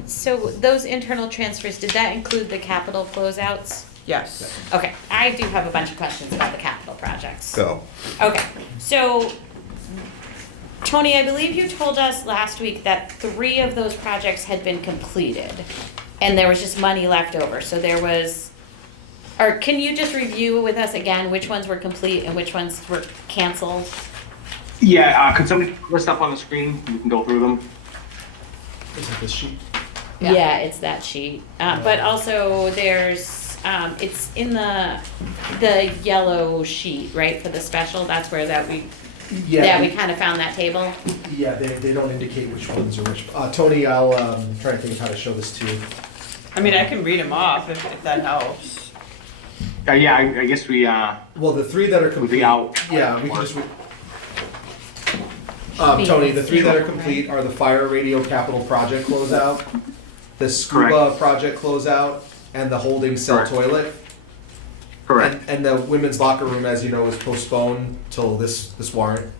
So those internal transfers, did that include the capital closeouts? Yes. Okay, I do have a bunch of questions about the capital projects. Go. Okay, so, Tony, I believe you told us last week that 3 of those projects had been completed, and there was just money left over, so there was, or can you just review with us again which ones were complete and which ones were canceled? Yeah, could somebody put this up on the screen? We can go through them. Is it this sheet? Yeah. Yeah, it's that sheet, but also there's, it's in the yellow sheet, right, for the special, that's where that we kind of found that table. Yeah, they don't indicate which ones are which. Tony, I'll try to think of how to show this to you. I mean, I can read them off if that helps. Yeah, I guess we, Well, the 3 that are complete. out. Yeah, we can just. Tony, the 3 that are complete are the fire radio capital project closeout, the scuba Correct. project closeout, and the holding cell Correct. toilet. Correct. And the women's locker room, as you know, is postponed till this warrant.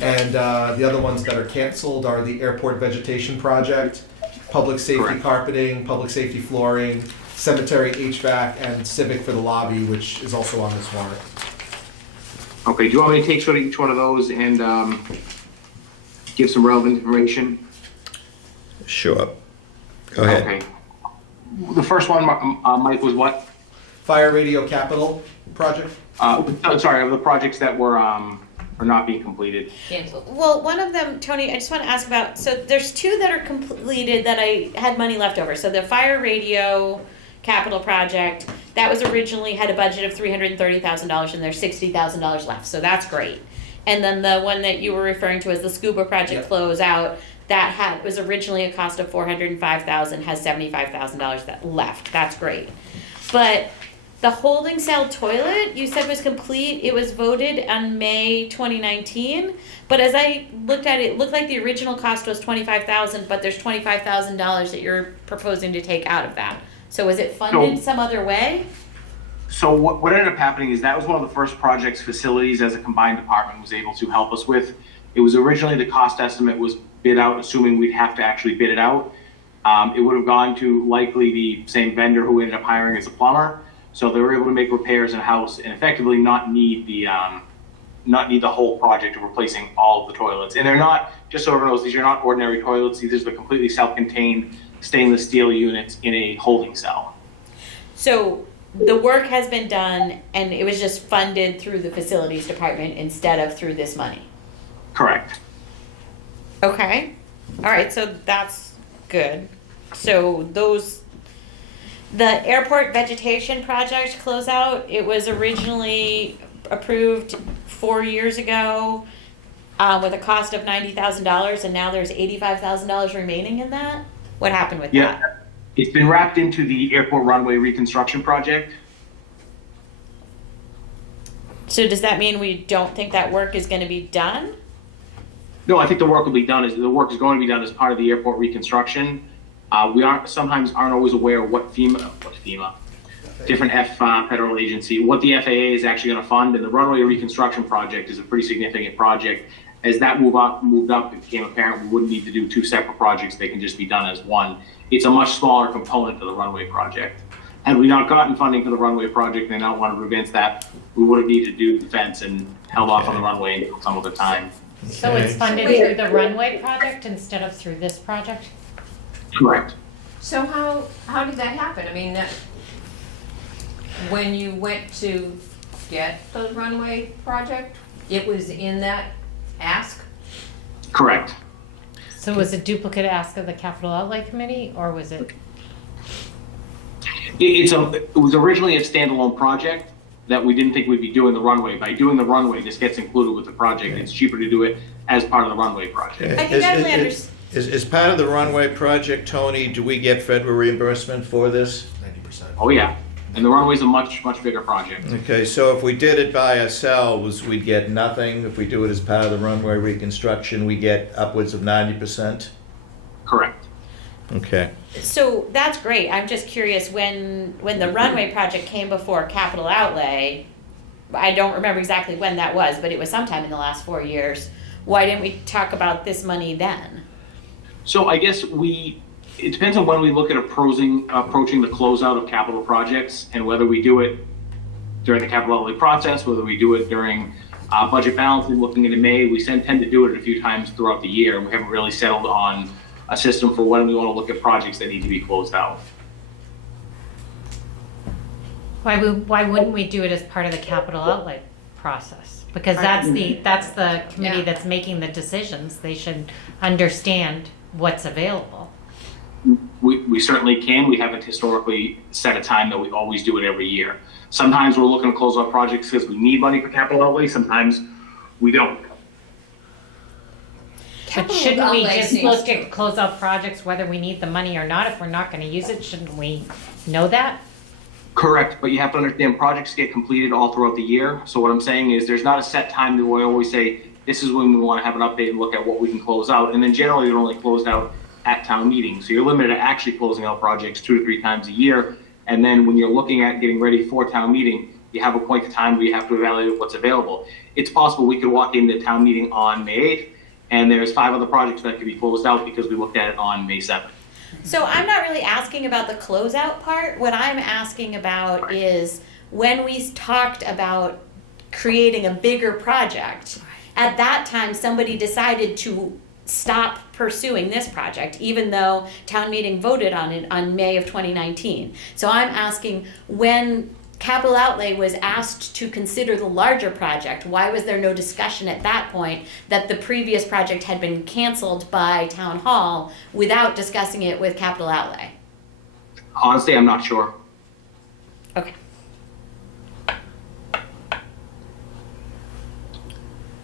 And the other ones that are canceled are the airport vegetation project, public safety Correct. carpeting, public safety flooring, cemetery HVAC, and civic for the lobby, which is also on this warrant. Okay, do you want me to take sort of each one of those and give some relevant information? Sure. Go ahead. Okay. The first one, Mike, was what? Fire radio capital project. Sorry, of the projects that were are not being completed. Canceled. Well, one of them, Tony, I just want to ask about, so there's two that are completed that I had money left over. So the fire radio capital project, that was originally had a budget of $330,000 and there's $60,000 left. So that's great. And then the one that you were referring to as the scuba project Yep. closeout, that was originally a cost of $405,000, has $75,000 that left. That's great. But the holding cell toilet, you said was complete. It was voted on May 2019. But as I looked at it, it looked like the original cost was $25,000, but there's $25,000 that you're proposing to take out of that. So was it funded some other way? So what ended up happening is that was one of the first projects facilities as a combined department was able to help us with. It was originally the cost estimate was bid out, assuming we'd have to actually bid it out. It would have gone to likely the same vendor who ended up hiring as a plumber. So they were able to make repairs in house and effectively not need the whole project of replacing all of the toilets. And they're not, just so everyone knows, these are not ordinary toilets. These are the completely self-contained stainless steel units in a holding cell. So the work has been done and it was just funded through the facilities department instead of through this money. Correct. Okay. All right, so that's good. So the airport vegetation project closeout, it was originally approved 4 years ago with a cost of $90,000 and now there's $85,000 remaining in that? What happened with Yeah, that? it's been wrapped into the airport runway reconstruction project. So does that mean we don't think that work is going to be done? No, I think the work will be done. The work is going to be done as part of the airport reconstruction. We sometimes aren't always aware of what FEMA, different federal agency, what the FAA is actually going to fund. And the runway reconstruction project is a pretty significant project. As that moved up, it became apparent we wouldn't need to do two separate projects. They can just be done as one. It's a much smaller component of the runway project. Had we not gotten funding for the runway project and not wanted to advance that, we would have needed to do the fence and held off on the runway until some other time. So it's Okay. funded through the runway project instead of through this project? Correct. So how did that happen? I mean, when you went to get the runway project, it was in that ask? Correct. So was it duplicate ask of the capital outlay committee, or was it? It was originally a standalone project that we didn't think we'd be doing the runway. By doing the runway, this gets included with the project. It's cheaper to do it as part of the runway project. I can definitely understand. Is part of the runway project, Tony, do we get federal reimbursement for this? 90%. Oh, yeah. And the runway's a much, much bigger project. Okay, so if we did it by ourselves, we'd get nothing. If we do it as part of the runway reconstruction, we get upwards of 90%? Correct. Okay. So that's great. I'm just curious, when the runway project came before capital outlay, I don't remember exactly when that was, but it was sometime in the last 4 years. Why didn't we talk about this money then? So I guess it depends on when we look at approaching the closeout of capital projects and whether we do it during the capital outlay process, whether we do it during budget balancing, looking into May. We tend to do it a few times throughout the year. We haven't really settled on a system for when we want to look at projects that need to be closed out. Why wouldn't we do it as part of the capital outlay process? Because that's the committee Yeah. that's making the decisions. They should understand what's available. We certainly can. We haven't historically set a time that we always do it every year. Sometimes we're looking to close out projects because we need money for capital outlay. Sometimes we don't. But shouldn't we outlay just seems look to- at close out projects whether we need the money or not? If we're not gonna use it, shouldn't we know that? Correct, but you have to understand projects get completed all throughout the year. So what I'm saying is there's not a set time that we always say, this is when we want to have an update and look at what we can close out. And then generally they're only closed out at town meetings. So you're limited to actually closing out projects 2 to 3 times a year. And then when you're looking at getting ready for town meeting, you have a point in time where you have to evaluate what's available. It's possible we could walk into town meeting on May 8th, and there's 5 other projects that could be closed out because we looked at it on May 7th. So I'm not really asking about the closeout part. What I'm asking about is when we talked about creating a bigger project, at that time, somebody decided to stop pursuing this project, even though town meeting voted on it on May of 2019. So I'm asking, when capital outlay was asked to consider the larger project, why was there no discussion at that point that the previous project had been canceled by town hall without discussing it with capital outlay? Honestly, I'm not sure. Okay.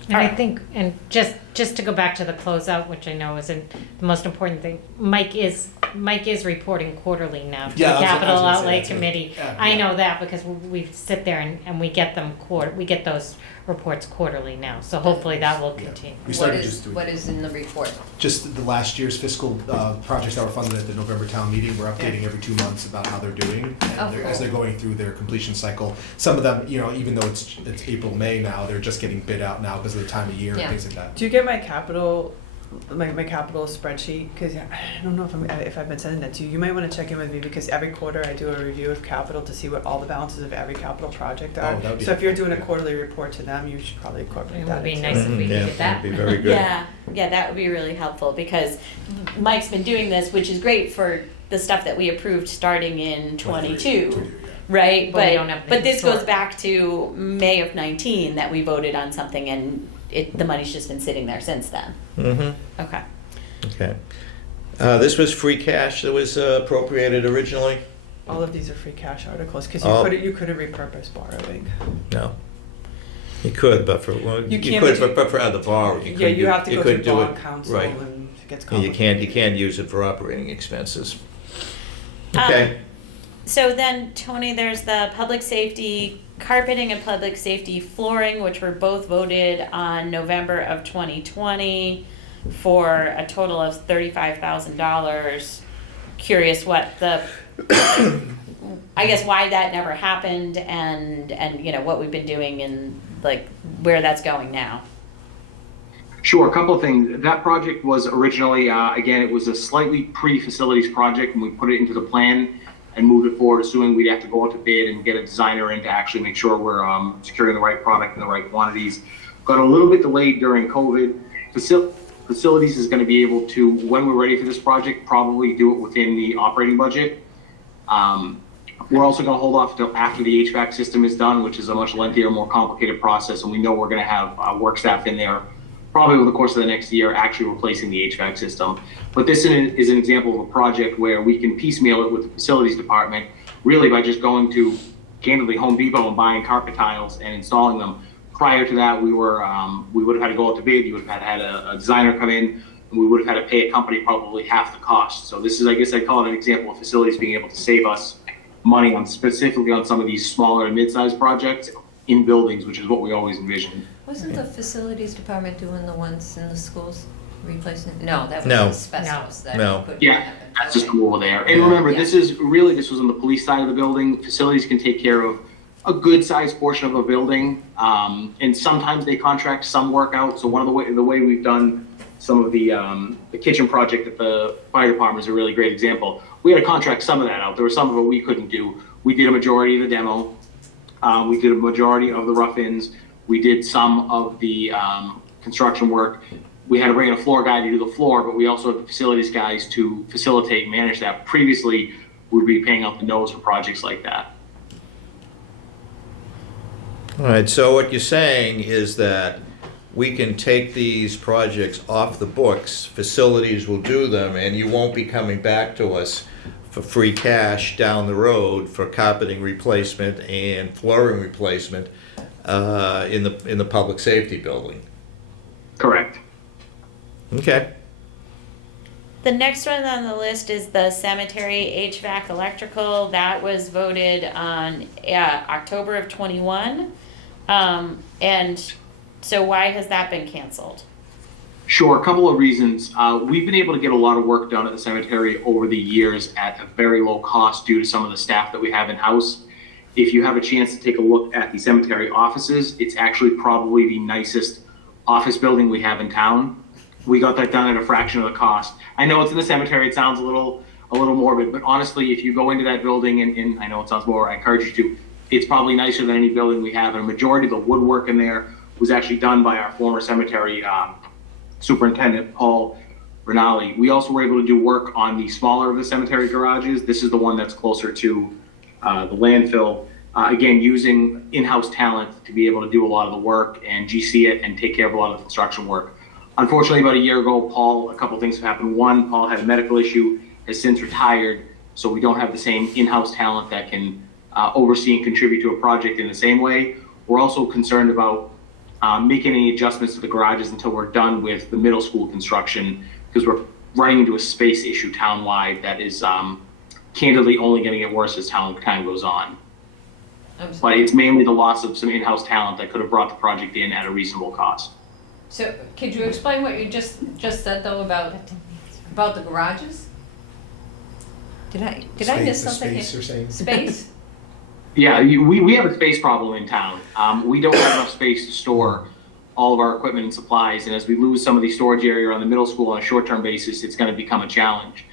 And I think, and just to go back to the closeout, which I know isn't the most important thing, Mike is reporting quarterly now to Yeah, the I was Capital gonna say Outlay that too. Committee. Yeah, I yeah. know that because we sit there and we get them we get those reports quarterly now. So hopefully that will continue. We What started is, just doing what is in the report? just the last year's fiscal projects that were funded at the November town meeting. We're updating every 2 months about how they're doing, and Oh, as they're going through their completion cycle. Some of them, even though it's April, May now, they're just getting bid out now because of the time of year and Yeah. things like that. Do you get my capital spreadsheet? Because I don't know if I've been sending that to you. You might want to check in with me because every quarter I do a review of capital to see what all the balances of every capital project are. Oh, that would be So if you're doing a helpful. quarterly report to them, you should probably incorporate It that. would be into nice if we Yeah, did that. that'd be very good. Yeah, that would be really helpful because Mike's been doing this, which is great for the stuff that we approved starting in 22, right? But we don't have the But this goes historic. back to May of 19 that we voted on something and the money's just been sitting there since then. Mm-hmm, Okay. okay. This was free cash that was appropriated originally? All of these are free cash articles because Oh. you couldn't repurpose borrowing. No. You could, but for, well, you can't, could, but you- but for other borrowing. Yeah, you have to go through couldn't do it- bond council right. and it gets Yeah, you complicated. can't use it for operating expenses. Um, Okay, So then, Tony, there's the public safety carpeting and public safety flooring, which were both voted on November of 2020 for a total of $35,000. Curious what I guess why that never happened and what we've been doing and like where that's going now. Sure, a couple of things. That project was originally, again, it was a slightly pre-facilities project, and we put it into the plan and moved it forward, assuming we'd have to go out to bid and get a designer in to actually make sure we're securing the right product in the right quantities. Got a little bit delayed during COVID. Facilities is going to be able to, when we're ready for this project, probably do it within the operating budget. We're also going to hold off until after the HVAC system is done, which is a much lengthier, more complicated process, and we know we're going to have work staff in there probably over the course of the next year actually replacing the HVAC system. But this is an example of a project where we can piecemeal it with the facilities department, really by just going to, candidly, Home Depot and buying carpet tiles and installing them. Prior to that, we would have had to go out to bid, you would have had a designer come in, and we would have had to pay a company probably half the cost. So this is, I guess I call it an example of facilities being able to save us money on specifically on some of these smaller and mid-sized projects in buildings, which is what we always envisioned. Wasn't the facilities department doing the ones in the schools replacing? No, that was No. asbestos. That No. couldn't Yeah, happen. that's just Okay. over there. And remember, Yeah. this was on the police side of the building. Facilities can take care of a good sized portion of a building. And sometimes they contract some work out. So one of the way we've done some of the kitchen project at the fire department is a really great example. We had to contract some of that out. There was some of it we couldn't do. We did a majority of the demo. We did a majority of the rough-ins. We did some of the construction work. We had to bring in a floor guy to do the floor, but we also had the facilities guys to facilitate and manage that. Previously, we'd be paying out the nose for projects like that. all right, so what you're saying is that we can take these projects off the books, facilities will do them, and you won't be coming back to us for free cash down the road for carpeting replacement and flooring replacement in the public safety building. Correct. Okay. The next one on the list is the cemetery HVAC electrical. That was voted on October of 21. And so why has that been canceled? Sure, a couple of reasons. We've been able to get a lot of work done at the cemetery over the years at a very low cost due to some of the staff that we have in-house. If you have a chance to take a look at the cemetery offices, it's actually probably the nicest office building we have in town. We got that done at a fraction of the cost. I know it's in the cemetery, it sounds a little morbid, but honestly, if you go into that building, and I know it sounds more, I encourage you to, it's probably nicer than any building we have, and a majority of the woodwork in there was actually done by our former cemetery superintendent, Paul Rinaldi. We also were able to do work on the smaller of the cemetery garages. This is the one that's closer to the landfill. Again, using in-house talent to be able to do a lot of the work and GC it and take care of a lot of the construction work. Unfortunately, about a year ago, Paul, a couple things have happened. One, Paul had a medical issue, has since retired, so we don't have the same in-house talent that can oversee and contribute to a project in the same way. We're also concerned about making any adjustments to the garages until we're done with the middle school construction, because we're running into a space issue town-wide that is candidly only going to get worse as time goes on. But it's mainly the loss of some in-house talent that could have brought the project in at a reasonable cost. So could you explain what you just said though about the garages? Did I miss something? Space, you're saying? Space? Yeah, we have a space problem in town. We don't have enough space to store all of our equipment and supplies, and as we lose some of the storage area around the middle school on a short-term basis, it's going to become a challenge.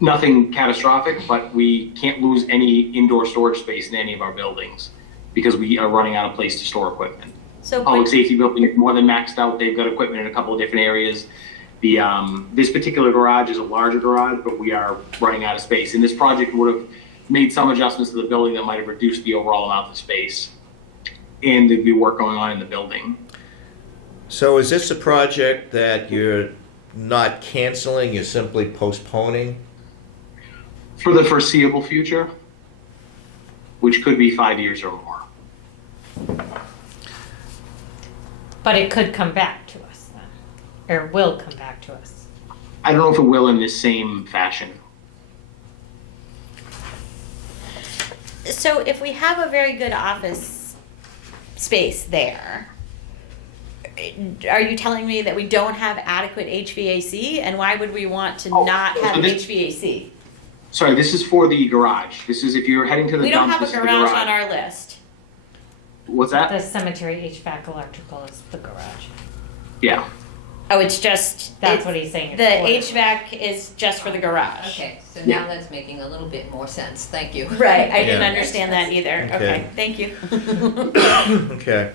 Nothing catastrophic, but we can't lose any indoor storage space in any of our buildings because we are running out of place to store equipment. So, Public safety building is more than maxed out. They've got equipment in a couple of different areas. This particular garage is a larger garage, but we are running out of space. And this project would have made some adjustments to the building that might have reduced the overall amount of space. And there'd be work going on in the building. So is this a project that you're not canceling, you're simply postponing? For the foreseeable future, which could be 5 years or more. But it could come back to us then, or will come back to us. I don't know if it will in this same fashion. so if we have a very good office space there, are you telling me that we don't have adequate HVAC? And why would we want to not have so this- HVAC? Sorry, this is for the garage. This is if you're heading to the We don't dump, have a this is the garage on our list. What's that? The cemetery HVAC electrical is the garage. Yeah. Oh, it's just, That's it's- what he's saying. the it's for. HVAC is just for the garage. Okay, so now that's making a little bit more sense, thank you. Right, I didn't Yeah. understand that either. Okay. Okay, thank you. Okay.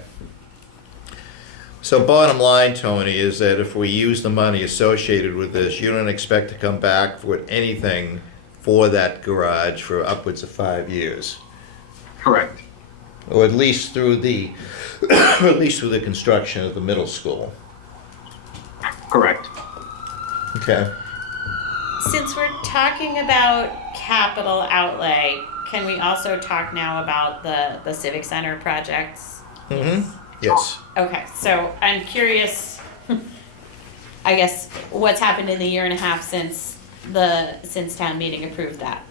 So bottom line, Tony, is that if we use the money associated with this, you don't expect to come back with anything for that garage for upwards of 5 years, Correct. or at least through the, at least through the construction of the middle school. Correct. Okay. Since we're talking about capital outlay, can we also talk now about the Civic Center projects? Mm-hmm. Yes. Okay, so I'm curious, I guess, what's happened in the year and a half since town meeting approved that?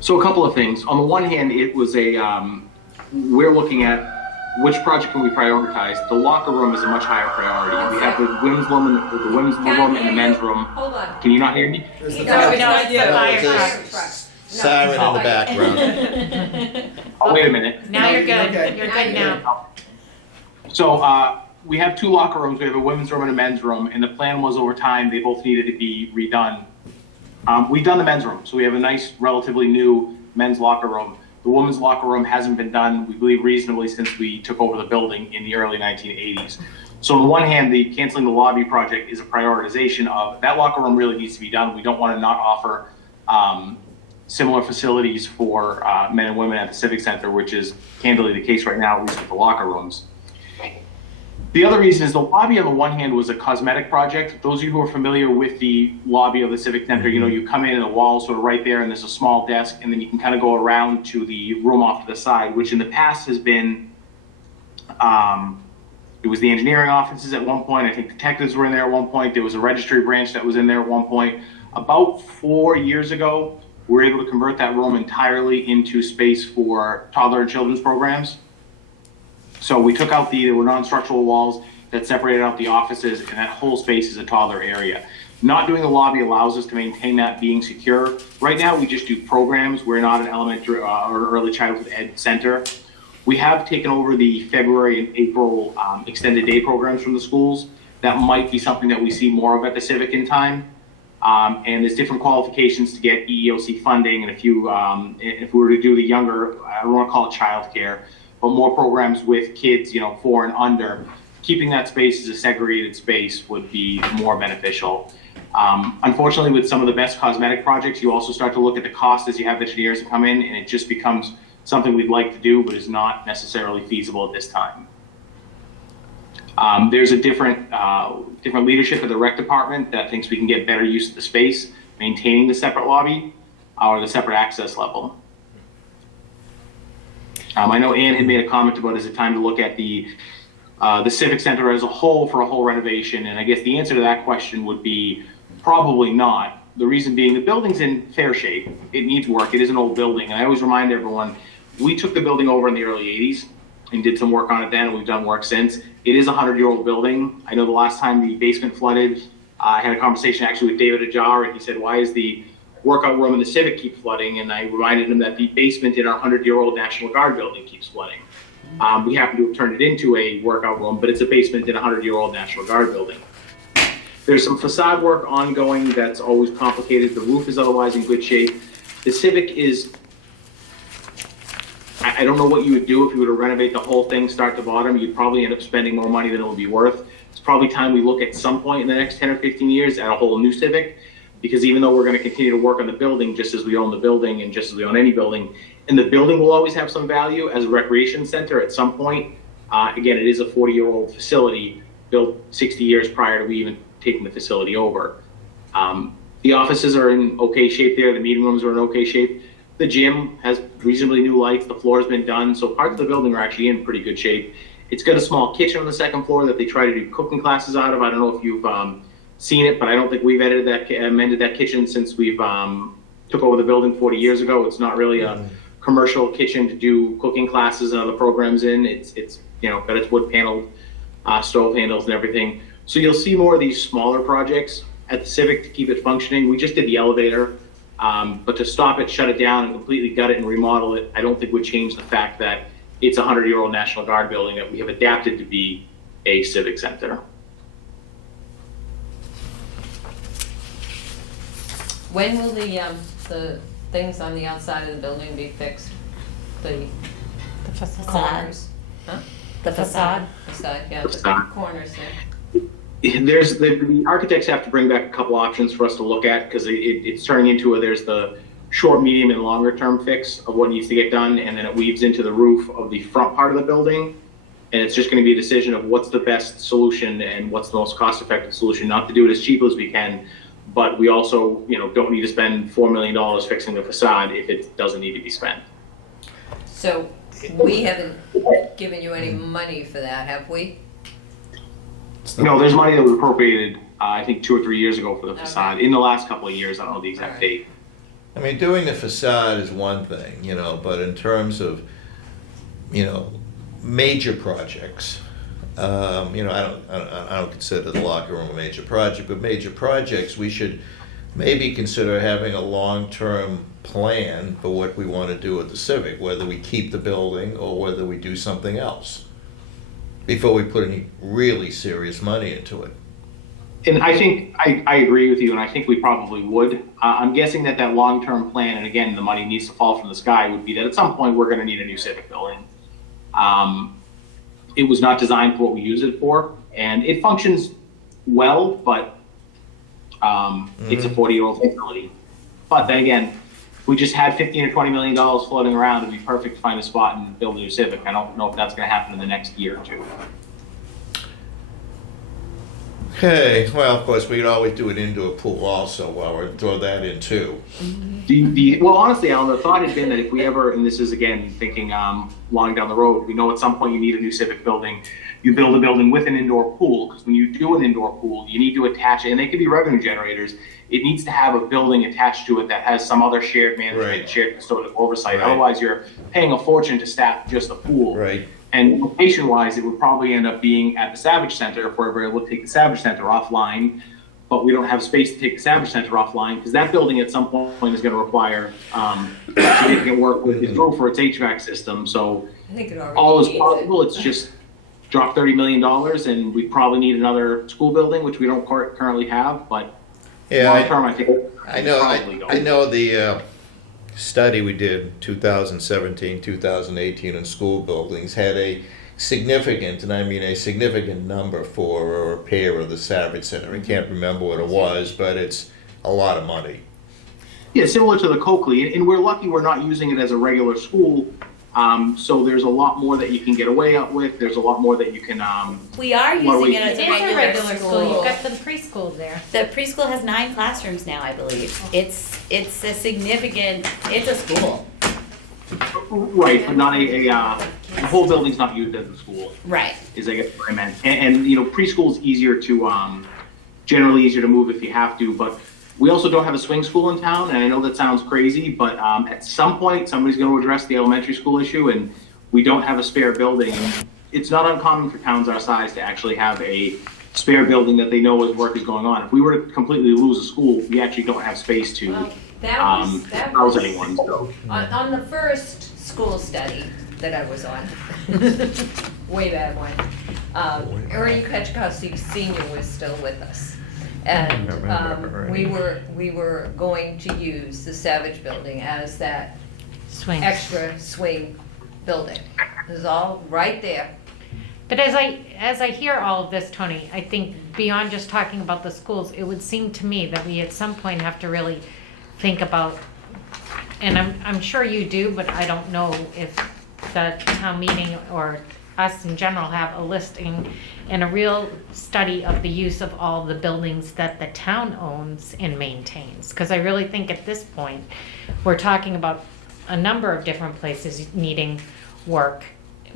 So a couple of things. On the one hand, it was we're looking at which project can we prioritize. The locker room is a much higher priority. We have the women's room and the men's room. Hold on. Can you not hear me? There's the No, fire no, truck. it's the fire fire truck. truck. Siren in the background. Oh, wait a minute. Now you're good. Okay. You're good now. So we have two locker rooms. We have a women's room and a men's room, and the plan was over time they both needed to be redone. We've done the men's room, so we have a nice, relatively new men's locker room. The women's locker room hasn't been done, we believe, reasonably since we took over the building in the early 1980s. So on the one hand, the canceling the lobby project is a prioritization of that locker room really needs to be done. We don't want to not offer similar facilities for men and women at the Civic Center, which is candidly the case right now, at least with the locker rooms. The other reason is the lobby on the one hand was a cosmetic project. Those of you who are familiar with the lobby of the Civic Center, you know, you come in and the wall's sort of right there and there's a small desk and then you can kind of go around to the room off to the side, which in the past has been, it was the engineering offices at one point. I think detectives were in there at one point. There was a registry branch that was in there at one point. About 4 years ago, we were able to convert that room entirely into space for toddler and children's programs. So we took out there were non-structural walls, that separated out the offices, and that whole space is a toddler area. Not doing the lobby allows us to maintain that being secure. Right now, we just do programs. We're not an elementary or early childhood ed center. We have taken over the February and April extended day programs from the schools. That might be something that we see more of at the Civic in time. And there's different qualifications to get EEOC funding, and if we were to do the younger, I don't want to call it childcare, but more programs with kids, 4 and under, keeping that space as a segregated space would be more beneficial. Unfortunately, with some of the best cosmetic projects, you also start to look at the cost as you have engineers come in, and it just becomes something we'd like to do, but is not necessarily feasible at this time. There's a different leadership of the rec department that thinks we can get better use of the space, maintaining the separate lobby or the separate access level. I know Ann had made a comment about is it time to look at the Civic Center as a whole for a whole renovation, and I guess the answer to that question would be probably not. The reason being the building's in fair shape. It needs work. It is an old building, and I always remind everyone, we took the building over in the early 80s and did some work on it then, and we've done work since. It is a 100-year-old building. I know the last time the basement flooded, I had a conversation actually with David Ajar, and he said, why is the workout room in the Civic keep flooding? And I reminded him that the basement in our 100-year-old National Guard building keeps flooding. We happen to have turned it into a workout room, but it's a basement in a 100-year-old National Guard building. There's some facade work ongoing that's always complicated. The roof is otherwise in good shape. The Civic is, I don't know what you would do if you were to renovate the whole thing start to bottom. You'd probably end up spending more money than it would be worth. It's probably time we look at some point in the next 10 or 15 years at a whole new Civic, because even though we're going to continue to work on the building just as we own the building and just as we own any building, and the building will always have some value as a recreation center at some point. Again, it is a 40-year-old facility built 60 years prior to we even taking the facility over. The offices are in okay shape there. The meeting rooms are in okay shape. The gym has reasonably new lights. The floor's been done. So parts of the building are actually in pretty good shape. It's got a small kitchen on the second floor that they try to do cooking classes out of. I don't know if you've seen it, but I don't think we've amended that kitchen since we've took over the building 40 years ago. It's not really a commercial kitchen to do cooking classes and other programs in. It's got its wood paneled stove handles and everything. So you'll see more of these smaller projects at the Civic to keep it functioning. We just did the elevator, but to stop it, shut it down, and completely gut it and remodel it, I don't think would change the fact that it's a 100-year-old National Guard building that we have adapted to be a civic center. When will the things on the outside of the building be fixed? The facade. corners? Huh? The facade. Facade, yeah, the Facade. corners there. There's the architects have to bring back a couple options for us to look at, because it's turning into there's the short, medium, and longer term fix of what needs to get done, and then it weaves into the roof of the front part of the building, and it's just going to be a decision of what's the best solution and what's the most cost-effective solution. Not to do it as cheap as we can, but we also don't need to spend $4 million fixing the facade if it doesn't need to be spent. So we haven't given you any money for that, have we? No, there's money that was appropriated, I think 2 or 3 years ago for the Okay. facade. In the last couple of years, I don't know the exact Alright. date. I mean, doing the facade is one thing, but in terms of, major projects, I don't consider the locker room a major project, but major projects, we should maybe consider having a long-term plan for what we want to do with the Civic, whether we keep the building or whether we do something else, before we put any really serious money into it. And I think, I agree with you, and I think we probably would. I'm guessing that long-term plan, and again, the money needs to fall from the sky, would be that at some point we're going to need a new civic building. It was not designed for what we use it for, and it functions well, but it's a 40-year-old facility. But then again, if we just had $15 or $20 million floating around, it'd be perfect to find a spot and build a new civic. I don't know if that's going to happen in the next year or two. Okay, well, of course, we could always do an indoor pool also, while we're throw that in too. Well, honestly, Alan, the thought had been that if we ever, and this is again thinking long down the road, we know at some point you need a new civic building. You build a building with an indoor pool, because when you do an indoor pool, you need to attach it, and they could be revenue generators. It needs to have a building attached to it that has some other shared management, Right. shared custodial oversight. Right. Otherwise, you're paying a fortune to staff just the pool. Right. And location-wise, it would probably end up being at the Savage Center if we're ever able to take the Savage Center offline. But we don't have space to take the Savage Center offline because that building at some point is going to require significant work with its roof for its HVAC system. So I think it already all is needs it. possible. It's just drop $30 million, and we probably need another school building, which we don't currently have. But long term, I think I know the study we did 2017, 2018 in school buildings had a significant, and I mean a significant number for a repair of the Savage Center. I can't remember what it was, but it's a lot of money. Yeah, similar to the Coakley, and we're lucky we're not using it as a regular school. So there's a lot more that you can get away with. There's a lot more that you can. We are Well, using we- it as It a is a regular regular school, school. you've got the preschool there. The preschool has 9 classrooms now, I believe. It's a significant, it's a school. Right, but not the whole building's not used as a school. Right. Is I guess what I meant. And you know, preschool's easier to generally easier to move if you have to, but we also don't have a swing school in town, and I know that sounds crazy, but at some point somebody's going to address the elementary school issue, and we don't have a spare building. It's not uncommon for towns our size to actually have a spare building that they know as work is going on. If we were to completely lose a school, we actually don't have space to Well, that house was anyone. So. on the first school study that I was on, way back when, Ernie Kachkowski Senior was still with us. And we were going to use the Savage Building as that Swing. extra swing building. It was all right there. But as I hear all of this, Tony, I think beyond just talking about the schools, it would seem to me that we at some point have to really think about, and I'm sure you do, but I don't know if the town meeting or us in general have a listing and a real study of the use of all the buildings that the town owns and maintains. Because I really think at this point, we're talking about a number of different places needing work.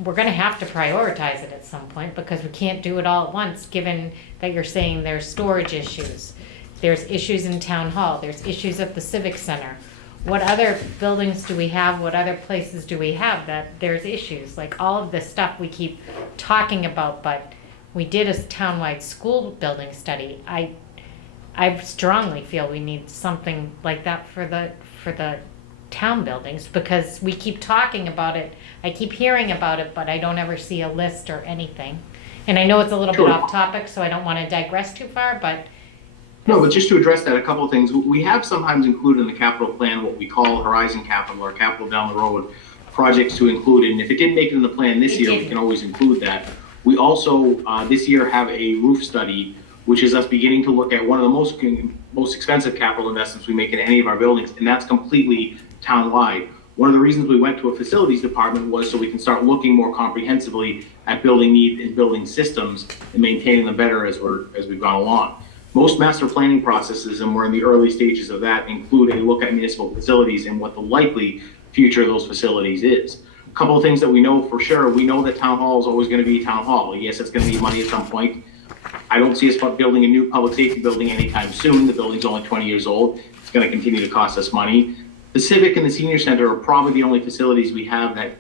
We're gonna have to prioritize it at some point because we can't do it all at once, given that you're saying there's storage issues. There's issues in town hall, there's issues at the civic center. What other buildings do we have? What other places do we have that there's issues? Like all of this stuff we keep talking about, but we did a townwide school building study. I strongly feel we need something like that for the town buildings because we keep talking about it. I keep hearing about it, but I don't ever see a list or anything. And I know it's a little bit off topic, so I don't want to digress too far, but No, but just to address that, a couple of things. We have sometimes included in the capital plan what we call Horizon Capital or Capital Down the Road projects to include it. And if it didn't make it in the plan this year, we can always include that. We also, this year, have a roof study, which is us beginning to look at one of the most expensive capital investments we make in any of our buildings, and that's completely town-wide. One of the reasons we went to a facilities department was so we can start looking more comprehensively at building needs and building systems and maintaining them better as we've gone along. Most master planning processes, and we're in the early stages of that, include a look at municipal facilities and what the likely future of those facilities is. A couple of things that we know for sure. We know that town hall is always going to be town hall. Yes, it's going to need money at some point. I don't see us building a new public safety building anytime soon. The building's only 20 years old. It's going to continue to cost us money. The civic and the senior center are probably the only facilities we have that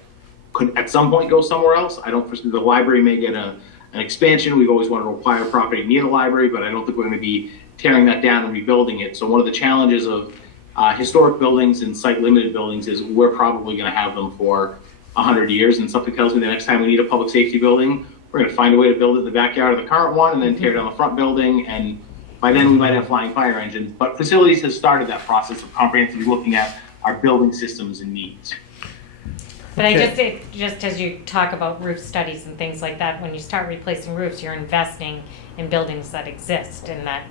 could at some point go somewhere else. I don't foresee the library may get an expansion. We've always wanted to acquire property near the library, but I don't think we're going to be tearing that down and rebuilding it. So one of the challenges of historic buildings and site-limited buildings is we're probably going to have them for 100 years, and something tells me the next time we need a public safety building, we're going to find a way to build it in the backyard of the current one and then tear down the front building, and by then we might have flying fire engines. But facilities has started that process of comprehensively looking at our building systems and needs. But I just as you talk about roof studies and things like that, when you start replacing roofs, you're investing in buildings that exist, and that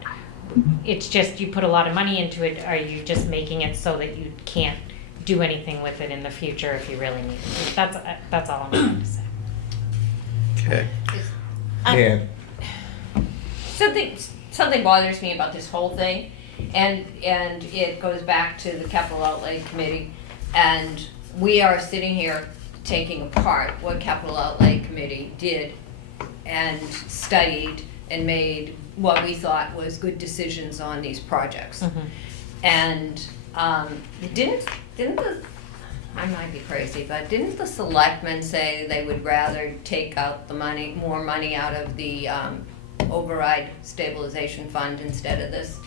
it's just you put a lot of money into it. Are you just making it so that you can't do anything with it in the future if you really need it? That's all I'm trying to say. Okay. And Something bothers me about this whole thing, and it goes back to the capital outlay committee, and we are sitting here taking apart what capital outlay committee did and studied and made what we thought was good decisions on these projects. Mm-hmm. And didn't the I might be crazy, but didn't the selectmen say they would rather take out the money, more money out of the override stabilization fund instead of this?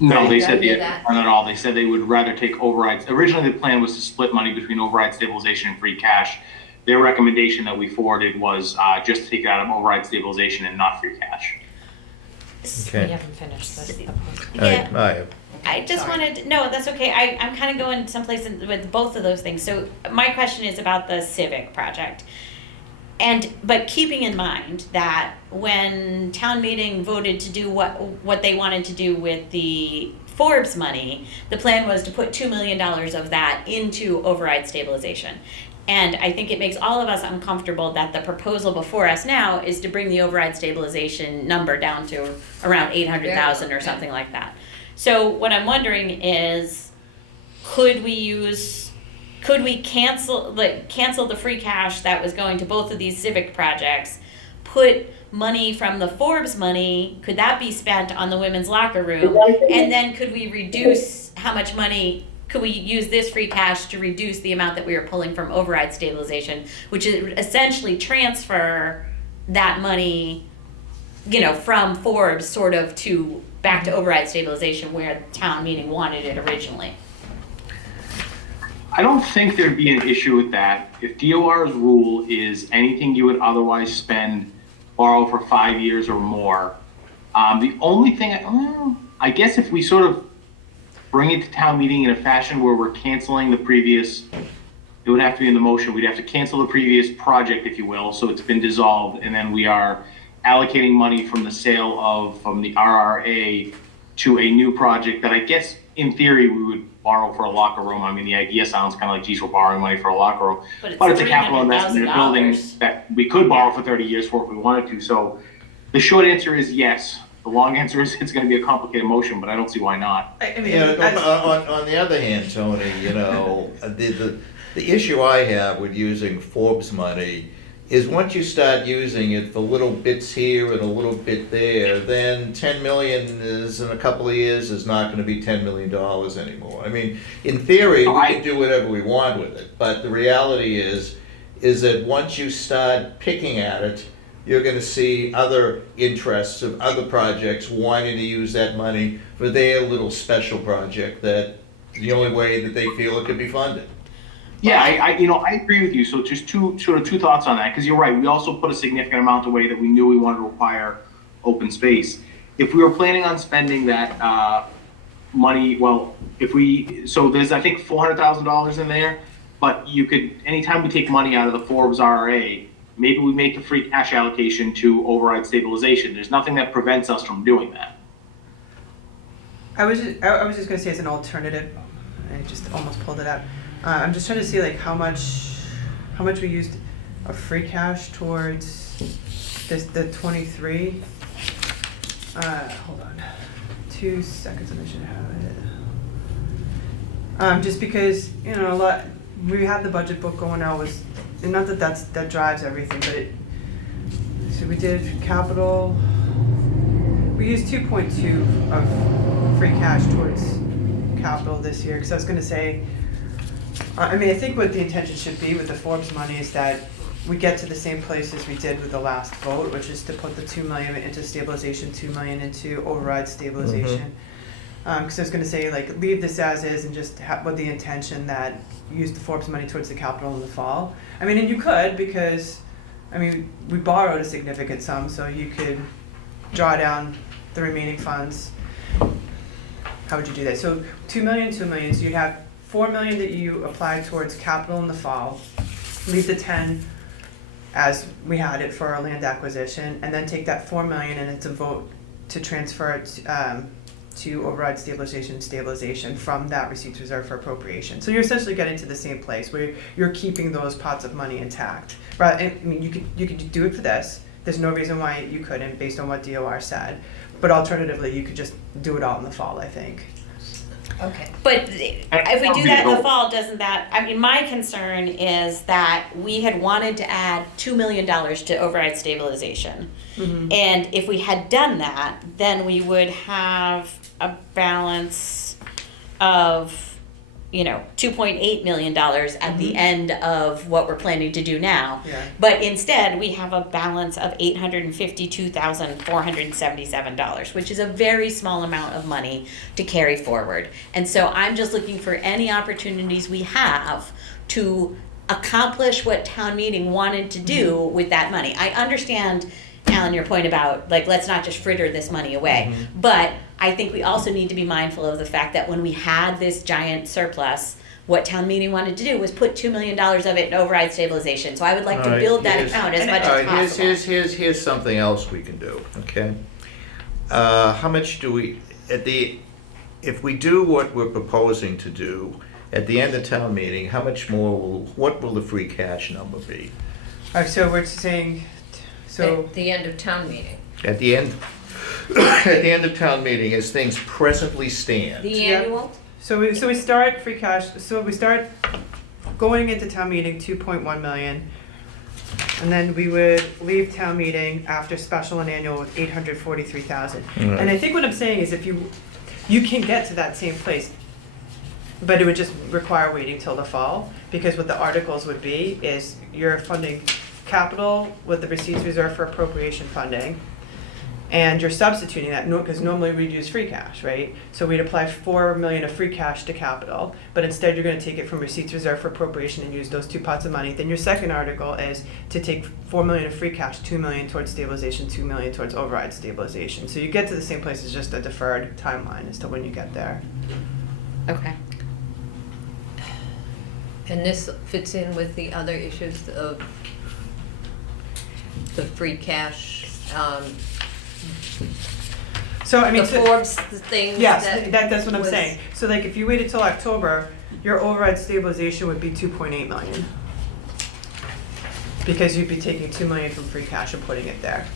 No, they Did I said, hear the that? not at all. They said they would rather take overrides. Originally, the plan was to split money between override stabilization and free cash. Their recommendation that we forwarded was just to take it out of override stabilization and not free cash. We Okay. haven't finished this. Yeah. All right. I just Sorry. wanted, no, that's okay. I'm kind of going someplace with both of those things. So my question is about the civic project. But keeping in mind that when town meeting voted to do what they wanted to do with the Forbes money, the plan was to put $2 million of that into override stabilization. And I think it makes all of us uncomfortable that the proposal before us now is to bring the override stabilization number down to around 800,000 or something like that. So what I'm wondering is, could we cancel the free cash that was going to both of these civic projects, put money from the Forbes money, could that be spent on the women's locker room? And then could we reduce how much money, could we use this free cash to reduce the amount that we were pulling from override stabilization, which is essentially transfer that money, from Forbes sort of to back to override stabilization where the town meeting wanted it originally. I don't think there'd be an issue with that. If DOR's rule is anything you would otherwise borrow for 5 years or more, the only thing, I guess if we sort of bring it to town meeting in a fashion where we're canceling the previous, it would have to be in the motion, we'd have to cancel the previous project, if you will, so it's been dissolved, and then we are allocating money from the sale from the RRA to a new project that I guess in theory we would borrow for a locker room. I mean, the idea sounds kind of like, geez, we're borrowing money for a locker room. But it's a capital investment in a building that we could borrow for 30 years for if we wanted to. So the short answer is yes. The long answer is it's going to be a complicated motion, but I don't see why not. I mean, Yeah, as- on the other hand, Tony, the issue I have with using Forbes money is once you start using it for little bits here and a little bit there, then 10 million in a couple of years is not going to be $10 million anymore. I mean, in theory, we can do whatever we want with it, but the reality is that once you start picking at it, you're going to see other interests of other projects wanting to use that money for their little special project that the only way that they feel it could be funded. Yeah, I agree with you. So just two thoughts on that, because you're right. We also put a significant amount away that we knew we wanted to acquire open space. If we were planning on spending that money, so there's I think $400,000 in there, but you could, anytime we take money out of the Forbes RRA, maybe we make the free cash allocation to override stabilization. There's nothing that prevents us from doing that. I was just gonna say as an alternative, I just almost pulled it out. I'm just trying to see like how much we used of free cash towards the 23. Hold on, 2 seconds and I should have it. Just because a lot, we had the budget book going out and not that drives everything, but so we did capital. We used 2.2 of free cash towards capital this year, because I was going to say, I think what the intention should be with the Forbes money is that we get to the same place as we did with the last vote, which is to put the 2 million into stabilization, 2 million into override stabilization. Because I was going to say, like, leave this as is and just with the intention that use the Forbes money towards the capital in the fall. And you could, because, we borrowed a significant sum, so you could draw down the remaining funds. How would you do that? So 2 million, 2 million, so you'd have 4 million that you apply towards capital in the fall, leave the 10 as we had it for our land acquisition, and then take that 4 million and it's a vote to transfer it to override stabilization from that receipts reserve for appropriation. So you're essentially getting to the same place where you're keeping those pots of money intact. You could do it for this. There's no reason why you couldn't, based on what DOR said. But alternatively, you could just do it all in the fall, I think. Okay. But if we do that in the fall, doesn't that, my concern is that we had wanted to add $2 million to override stabilization. Mm-hmm. And if we had done that, then we would have a balance of $2.8 million at the end of what we're planning to do now. Yeah. But instead, we have a balance of $852,477, which is a very small amount of money to carry forward. And so I'm just looking for any opportunities we have to accomplish what town meeting wanted to do with that money. I understand, Alan, your point about, like, let's not just fritter this money away. But I think we also need to be mindful of the fact that when we had this giant surplus, what town meeting wanted to do was put $2 million of it in override stabilization. So I would like to build that account as much as possible. Here's something else we can do, okay? How much do we, if we do what we're proposing to do, at the end of town meeting, how much more what will the free cash number be? All right, so we're saying, so, At the end of town meeting. At the end, at the end of town meeting, as things presently stand. The Yeah. annual? so we start free cash, so we start going into town meeting 2.1 million. And then we would leave town meeting after special and annual with 843,000. Right. And I think what I'm saying is if you can get to that same place, but it would just require waiting till the fall, because what the articles would be is you're funding capital with the receipts reserved for appropriation funding, and you're substituting that, because normally we'd use free cash, right? So we'd apply 4 million of free cash to capital, but instead you're gonna take it from receipts reserved for appropriation and use those two pots of money. Then your second article is to take 4 million of free cash, 2 million towards stabilization, 2 million towards override stabilization. So you get to the same place, it's just a deferred timeline as to when you get there. Okay. And this fits in with the other issues of the free cash, So I mean, the Forbes things yes, that that's what I'm was- saying. So like if you waited till October, your override stabilization would be 2.8 million. Because you'd be taking 2 million from free cash and putting it there.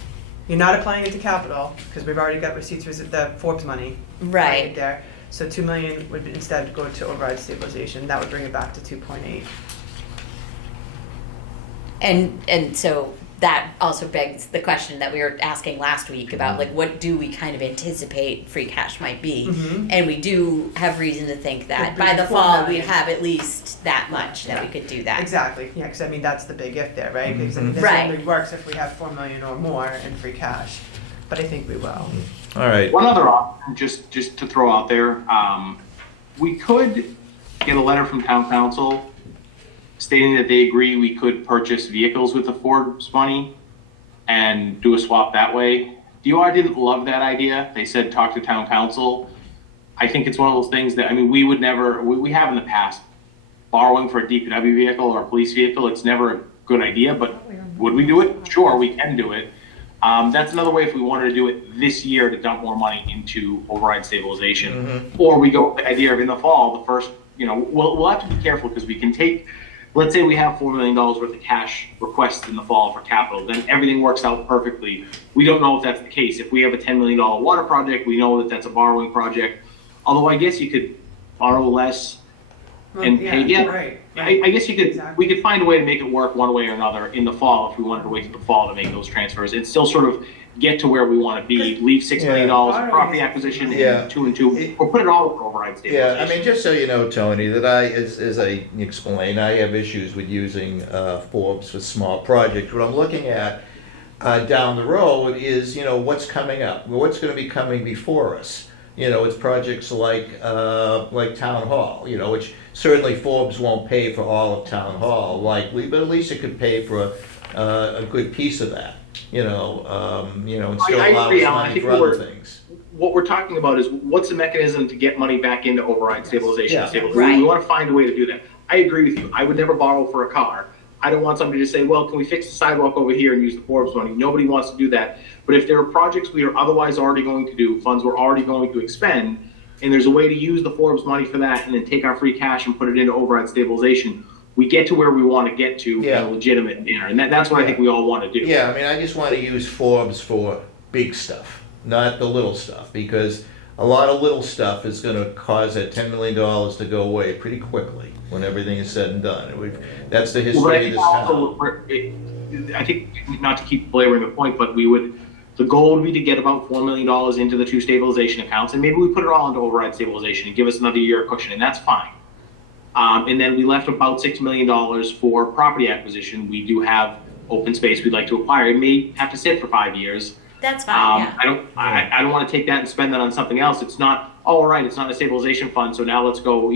You're not applying it to capital, because we've already got receipts, the Forbes money. Right. There. So 2 million would instead go to override stabilization. That would bring it back to 2.8. And so that also begs the question that we were asking last week about, like, what do we kind of anticipate free cash might be? Mhm. And we do have reason to think that It'd by be the 4 fall, we'd million. have at least that much that we could do that. Exactly, yeah, because I mean, that's the big if there, right? Because I mean, this Right. only works if we have 4 million or more in free cash, but I think we will. All right. One other option, just to throw out there, we could get a letter from town council stating that they agree we could purchase vehicles with the Forbes money and do a swap that way. DOR didn't love that idea. They said, talk to town council. I think it's one of those things that, I mean, we would never, we have in the past, borrowing for a DPW vehicle or a police vehicle, it's never a good idea, but would we do it? Sure, we can do it. That's another way if we wanted to do it this year to dump more money into override stabilization. Or we go with the idea of in the fall, the first, we'll have to be careful because we can take, let's say we have $4 million worth of cash requests in the fall for capital, then everything works out perfectly. We don't know if that's the case. If we have a $10 million water project, we know that that's a borrowing project. Although I guess you could borrow less and pay, Right. I guess you could, Exactly. we could find a way to make it work one way or another in the fall if we wanted to wait till the fall to make those transfers and still sort of get to where we want to be, leave $6 million for property acquisition Yeah. and 2 and 2, or put it all for override stabilization. Yeah, I mean, just so you know, Tony, that as I explained, I have issues with using Forbes for small projects. What I'm looking at down the road is, what's coming up, what's going to be coming before us. It's projects like Town Hall, which certainly Forbes won't pay for all of Town Hall likely, but at least it could pay for a good piece of that, and still I allow agree, us Alan. I money think for other we're- things. What we're talking about is what's the mechanism to get money back into override stabilization. Yeah. Right. We want to find a way to do that. I agree with you. I would never borrow for a car. I don't want somebody to say, well, can we fix the sidewalk over here and use the Forbes money? Nobody wants to do that. But if there are projects we are otherwise already going to do, funds we're already going to expend, and there's a way to use the Forbes money for that and then take our free cash and put it into override stabilization, we get to where we want to get to in a legitimate manner. And that's what I think we all want to do. Yeah, I mean, I just want to use Forbes for big stuff, not the little stuff, because a lot of little stuff is going to cause that $10 million to go away pretty quickly when everything is said and done. And that's the Well, but I history of think this also, town. I think, not to keep belaboring the point, but the goal would be to get about $4 million into the 2 stabilization accounts, and maybe we put it all into override stabilization and give us another year of cushion, and that's fine. And then we left about $6 million for property acquisition. We do have open space we'd like to acquire. It may have to sit for 5 years. That's fine, yeah. I don't want to take that and spend that on something else. It's not, oh, all right, it's not a stabilization fund, so now let's go,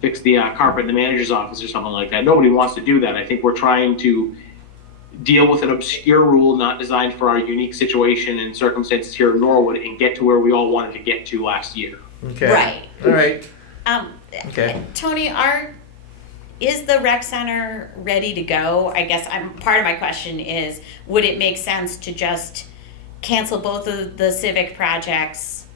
fix the carpet in the manager's office or something like that. Nobody wants to do that. I think we're trying to deal with an obscure rule not designed for our unique situation and circumstances here in Norwood and get to where we all wanted to get to last year. Okay. Right. All right. Okay. Tony, is the rec center ready to go? I guess part of my question is, would it make sense to just cancel both of the civic projects,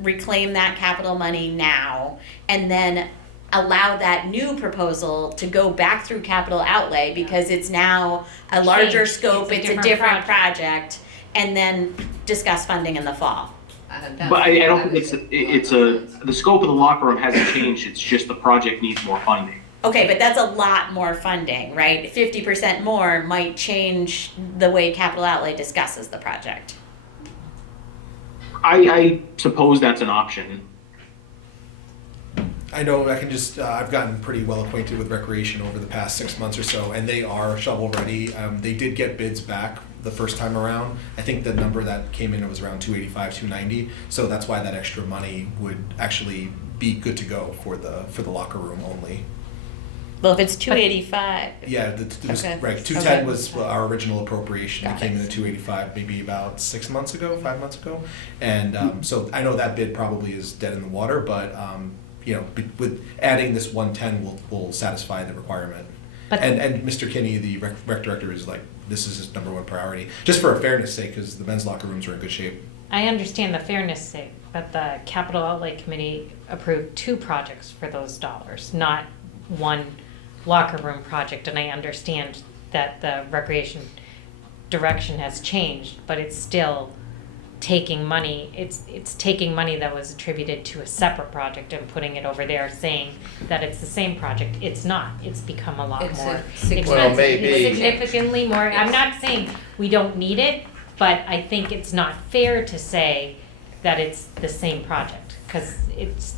reclaim that capital money now, and then allow that new proposal to go back through capital outlay because it's now a larger Changed. scope, it's a different project, and then discuss funding in the fall? But I don't think the scope of the locker room hasn't changed. It's just the project needs more funding. Okay, but that's a lot more funding, right? 50% more might change the way capital outlay discusses the project. I suppose that's an option. I know I can just, I've gotten pretty well acquainted with recreation over the past 6 months or so, and they are shovel ready. They did get bids back the first time around. I think the number that came in was around 285, 290. So that's why that extra money would actually be good to go for the locker room only. Well, if it's 285. Yeah, Okay. right. 210 was our original appropriation. Got It came it. in at 285 maybe about 5 months ago. And so I know that bid probably is dead in the water, but with adding this 110 will satisfy the requirement. But- And Mr. Kinney, the rec director, is like, this is his number one priority, just for a fairness sake, because the men's locker rooms are in good shape. I understand the fairness sake, but the capital outlay committee approved 2 projects for those dollars, not one locker room project. And I understand that the recreation direction has changed, but it's still taking money. It's taking money that was attributed to a separate project and putting it over there, saying that it's the same project. It's not. It's become a lot It's more a expensive. Well, maybe- It's significantly more. I'm not saying we don't need it, but I think it's not fair to say that it's the same project, because it's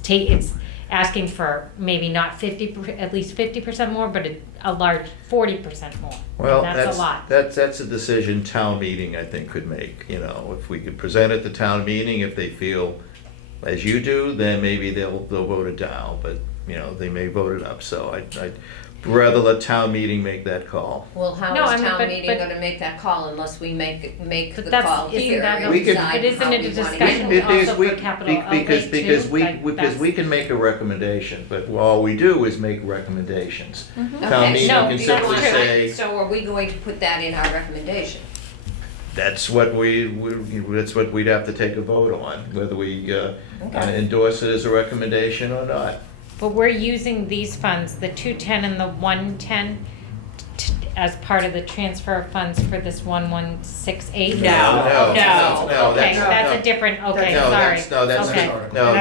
asking for maybe not 50, at least 50% more, but a large 40% more. Well, And that's a lot. That's a decision town meeting, I think, could make. If we could present it to town meeting, if they feel as you do, then maybe they'll vote it down, but, they may vote it up. So I'd rather let town meeting make that call. Well, how No, I is mean, town but- meeting but- gonna make that call unless we make But the that's- call isn't here? that and We could- decide It isn't how it a we wanna discussion handle it? also for capital outlay because too? Like, we can make a recommendation, but all we do is make recommendations. Town Okay, meeting so can you simply don't want- say, So are we going to put that in our recommendation? that's what that's what we'd have to take a vote on, whether we endorse it as a recommendation or not. But we're using these funds, the 210 and the 110, as part of the transfer of funds for this 1168? No. Okay, that's a different, okay, sorry. No, that's Okay. no. All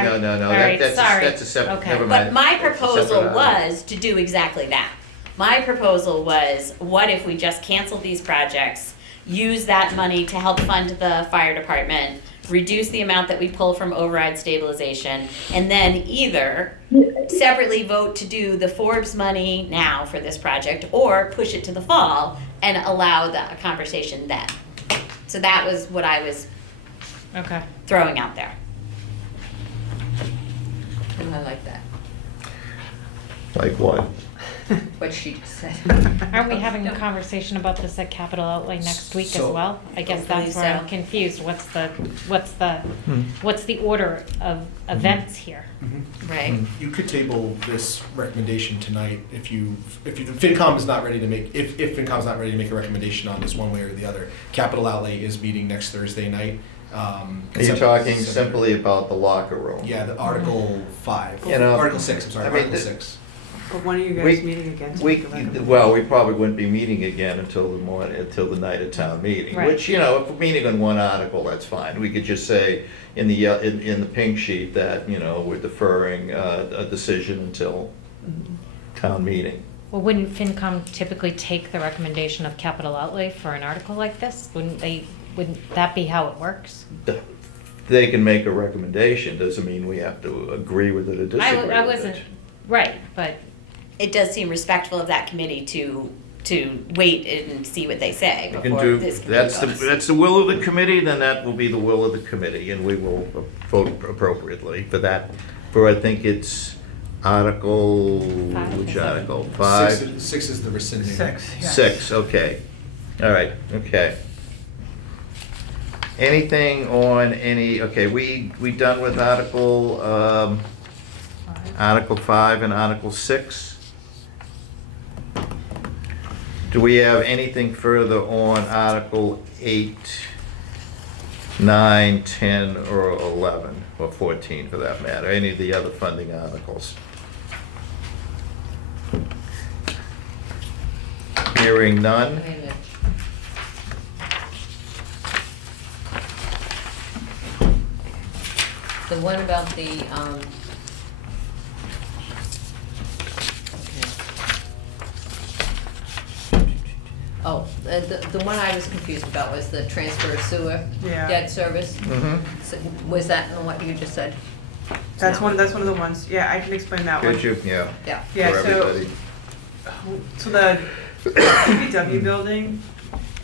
right, That's sorry. a separate, Okay. never But mind. my That's a proposal separate item. was to do exactly that. My proposal was, what if we just canceled these projects, use that money to help fund the fire department, reduce the amount that we pull from override stabilization, and then either separately vote to do the Forbes money now for this project, or push it to the fall and allow the conversation then. So that was what I was Okay. throwing out there. And I like that, Like what? what she just said. Aren't we having a conversation about this at capital outlay next week as So- well? I guess that's where I'm confused. What's the order of events here? Right. You could table this recommendation tonight if FinCom is not ready to make, if FinCom's not ready to make a recommendation on this one way or the other. Capital Outlay is meeting next Thursday night. Are you talking simply about the locker room? Yeah, the Article 5. You know, Article 6, I'm sorry, I mean, Article 6. But when are you We- guys meeting again? to We, make a recommendation? well, we probably wouldn't be meeting again until the night of town meeting, Right. which, if we're meeting on one article, that's fine. We could just say in the pink sheet that, we're deferring a decision until town meeting. Well, wouldn't FinCom typically take the recommendation of capital outlay for an article like this? Wouldn't that be how it works? They can make a recommendation, doesn't mean we have to agree with it or disagree with it. I wasn't, right, but it does seem respectful of that committee to wait and see what they say You can before do, this committee goes. that's the will of the committee, then that will be the will of the committee, and we will vote appropriately for that. For, I think it's Article, which article? 5? Six is the rescinding. 6, yeah. 6, okay. All right, okay. Anything on any, okay, we done with Article 5 and Article 6? Do we have anything further on Article 8, 9, 10, or 11, or 14 for that matter? Any of the other funding articles? Hearing none? Wait a minute. The one about the, okay. Oh, the one I was confused about was the transfer of sewer Yeah. debt service. Mm-hmm. So, was that in what you just said? That's No. one of the ones, yeah, I can explain that one. Could you, yeah, Yeah. Yeah, for so, everybody. so the DPW building,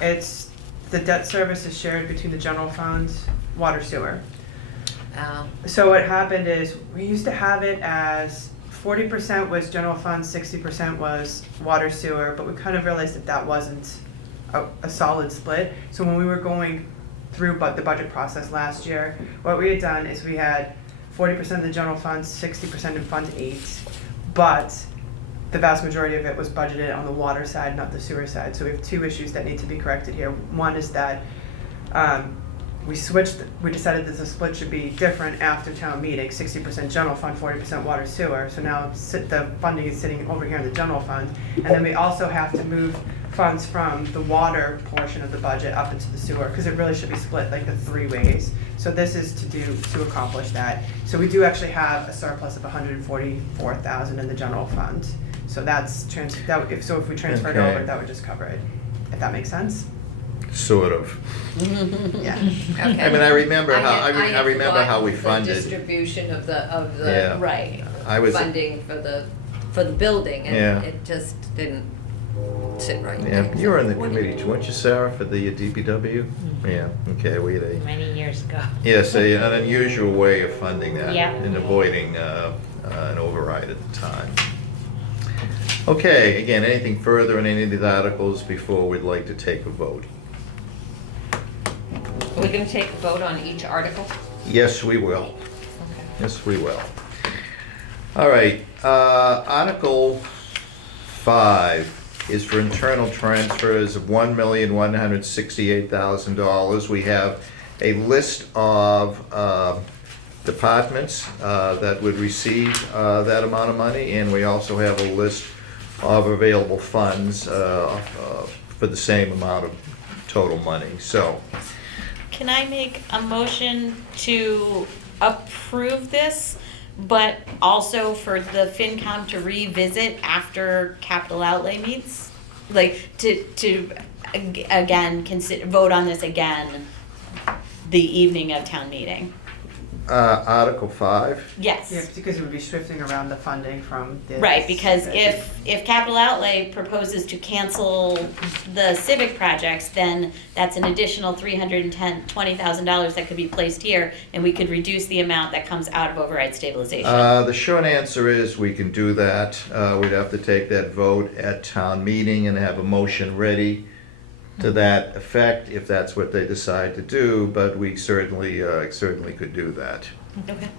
it's, the debt service is shared between the general fund, water, sewer. So what happened is, we used to have it as 40% was general fund, 60% was water sewer, but we kind of realized that that wasn't a solid split. So when we were going through the budget process last year, what we had done is we had 40% of the general fund, 60% in Fund 8, but the vast majority of it was budgeted on the water side, not the sewer side. So we have two issues that need to be corrected here. One is that we decided that the split should be different after town meeting, 60% general fund, 40% water sewer. So now the funding is sitting over here in the general fund. And then we also have to move funds from the water portion of the budget up into the sewer, because it really should be split like the 3 ways. So this is to accomplish that. So we do actually have a surplus of $144,000 in the general fund. So if we transferred Okay. over, that would just cover it, if that makes sense. Sort of. Yeah. Okay. I mean, I remember I how, had- I had remember how we forgotten funded. the distribution of Yeah. the Right. I was, funding for the building, Yeah. and it just didn't sit right. yeah, you were on the committee, weren't you, Sarah, for the DPW? Yeah, okay, we had a, Many years ago. yes, an unusual way of funding that. Yeah. And avoiding an override at the time. Okay, again, anything further on any of these articles before we'd like to take a vote? Are we gonna take a vote on each article? Yes, we will. Okay. Yes, we will. All right, Article 5 is for internal transfers of $1,168,000. We have a list of departments that would receive that amount of money, and we also have a list of available funds for the same amount of total money. So, Can I make a motion to approve this, but also for the FinCom to revisit after capital outlay meets? Like, to again, vote on this again the evening of town meeting? Article 5. Yes. Yeah, because it would be shifting around the funding from the. Right, because if capital outlay proposes to cancel the civic projects, then that's an additional $320,000 that could be placed here, and we could reduce the amount that comes out of override stabilization. The short answer is we can do that. We'd have to take that vote at town meeting and have a motion ready to that effect if that's what they decide to do, but we certainly could do that. Okay.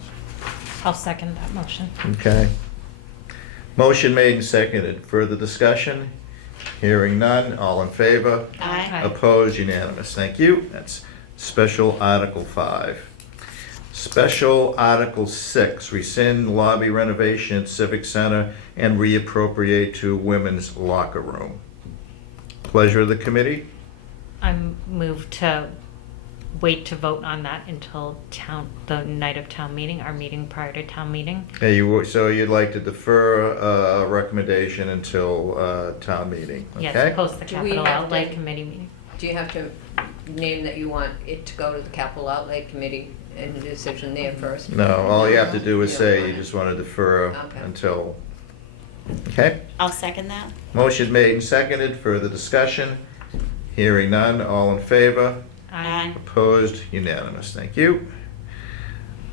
I'll second that motion. Okay. Motion made and seconded. Further discussion? Hearing none. All in favor? Aye. Aye. Opposed? Unanimous. Thank you. That's Special Article 5. Special Article 6, rescind lobby renovation at Civic Center and reappropriate to women's locker room. Pleasure of the committee? I'm moved to wait to vote on that until the night of town meeting, our meeting prior to town meeting. So you'd like to defer a recommendation until town meeting, okay? Yes, post the Do we capital have outlay to- committee meeting. Do you have to name that you want it to go to the capital outlay committee and the decision there first? No, all you have to do is say you just want to defer Okay. until Okay, I'll second that. motion made and seconded, further discussion? Hearing none, all in favor? Aye. Opposed, unanimous, thank you.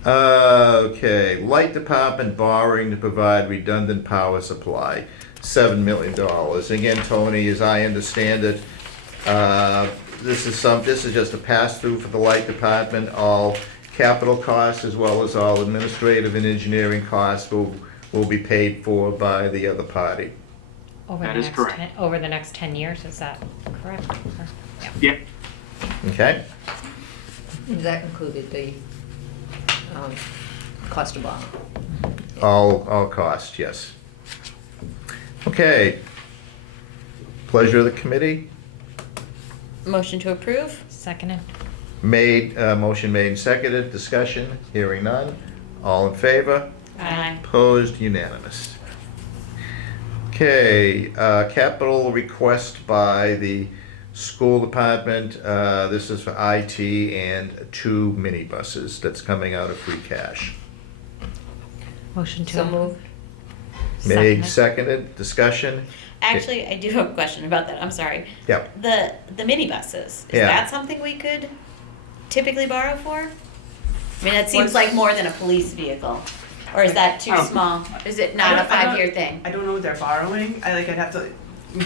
Okay, light department borrowing to provide redundant power supply, $7 million. Again, Tony, as I understand it, this is just a pass-through for the light department. All capital costs as well as all administrative and engineering costs will be paid for by the other party. Over That the is next correct. 10 over the next 10 years, is that correct? Or- yeah. Yep. Okay? That included the cost of borrowing. All costs, yes. Okay. Pleasure of the committee. Motion to approve? Seconded. Motion made and seconded, discussion, hearing none. All in favor? Aye. Opposed, unanimous. Okay, capital request by the school department. This is for IT and 2 minibuses that's coming out of free cash. Motion to So approve. moved. Made, Seconded. seconded, discussion? Actually, I do have a question about that, I'm sorry. Yep. The minibuses, is Yeah. that something we could typically borrow for? I mean, that seems What's- like more than a police vehicle. Or is that too Oh. small? Is it not a I don't- 5-year thing? I don't know what they're borrowing. I'd have to,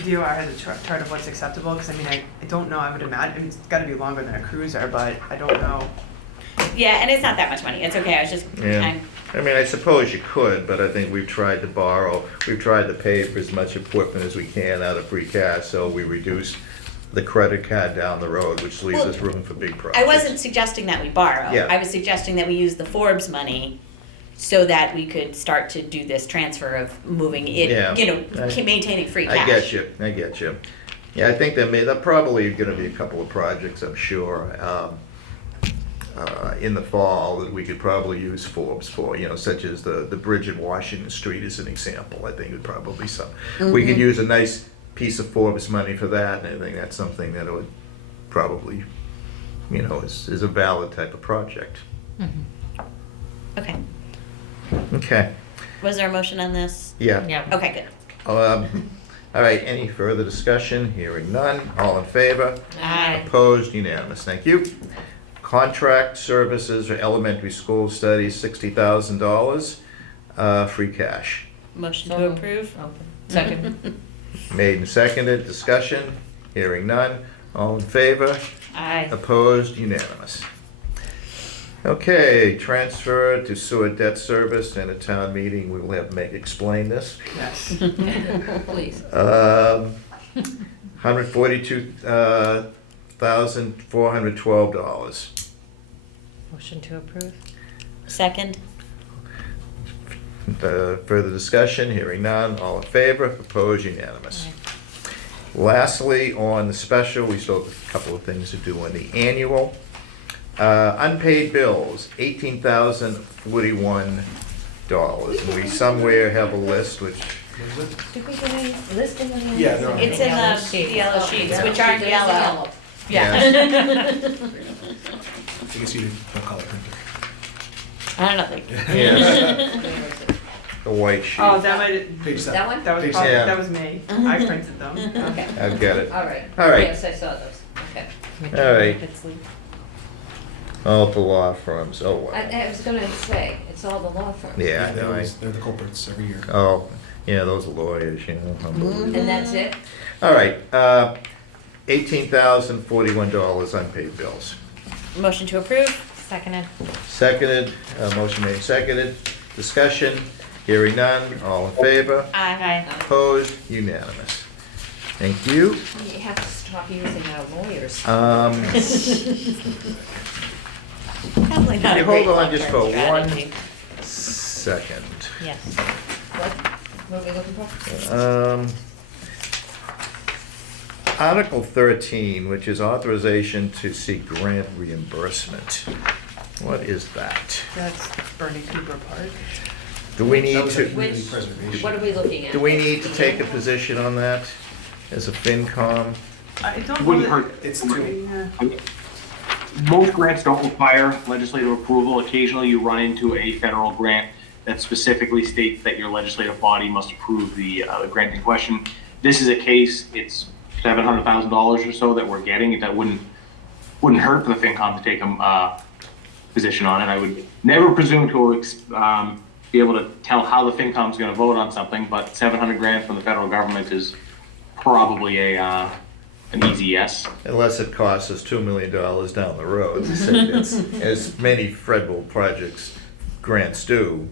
DOR has a chart of what's acceptable, because I mean, I don't know, I would imagine, I mean, it's gotta be longer than a cruiser, but I don't know. Yeah, and it's not that much money. It's okay, I was just, Yeah. I mean, I suppose you could, but I think we've tried to pay for as much equipment as we can out of free cash, so we reduce the credit card down the road, which leaves Well, us room for big projects. I wasn't suggesting that we borrow. Yeah. I was suggesting that we use the Forbes money so that we could start to do this transfer of moving it, Yeah. maintaining free cash. I get you. Yeah, I think there probably gonna be a couple of projects, I'm sure, in the fall that we could probably use Forbes for, such as the bridge in Washington Street is an example. I think it would probably we could use a nice piece of Forbes money for that, and I think that's something that would probably, is a valid type of project. Okay. Okay, Was there a motion on this? yeah. Yeah. Okay, good. All right, any further discussion? Hearing none, all in favor? Aye. Opposed, unanimous, thank you. Contract services or elementary school studies, $60,000, free cash. Motion So to moved. approve? Open. Second. Made and seconded, discussion, hearing none, all in favor? Aye. Opposed, unanimous. Okay, transfer to sewer debt service, and at town meeting, we will have Meg explain this. Yes. Please. $142,412. Motion to approve. Second? Further discussion, hearing none, all in favor, opposed, unanimous. Lastly, on the special, we still have a couple of things to do on the annual. Unpaid bills, $18,041. And we somewhere have a list which, Did we get any listing on the? Yeah, they're on It's in the yellow sheets, which aren't There's the yellow. Yeah. I guess you didn't no color printer. I don't know, like. yeah, Where is it? the white sheet. Oh, that might, Page 7. That one? that was Page probably, seven. that was me. I printed them. Okay, I've got it. all right. All right. Yes, I saw those, okay. All right. If it's legal. All the law firms, oh, wow. I was gonna say, it's all the law firms. Yeah, I know, They're the culprits every year. oh, yeah, those lawyers, unbelievable. And that's it? All right, $18,041 unpaid bills. Motion to approve? Seconded. Seconded, motion made, seconded, discussion, hearing none, all in favor, Aye. opposed, unanimous. Thank you. You have to stop using our lawyers. Probably not a Hold great on just long-term for one strategy. second. Yes. What are we looking for? Article 13, which is authorization to seek grant reimbursement. What is that? That's Bernie Cooper Park. Do we That need was a to, community Which- preservation. What are we looking at? do we need to take a position on that as a FinCom? I don't know Wouldn't that. hurt. It's 2. Yeah. Most grants don't require legislative approval. Occasionally, you run into a federal grant that specifically states that your legislative body must approve the grant in question. This is a case, it's $700,000 or so that we're getting. That wouldn't hurt for the FinCom to take a position on it. I would never presume to be able to tell how the FinCom is going to vote on something, but $700,000 from the federal government is probably an easy yes. Unless it costs us $2 million down the road, as many federal projects grants do.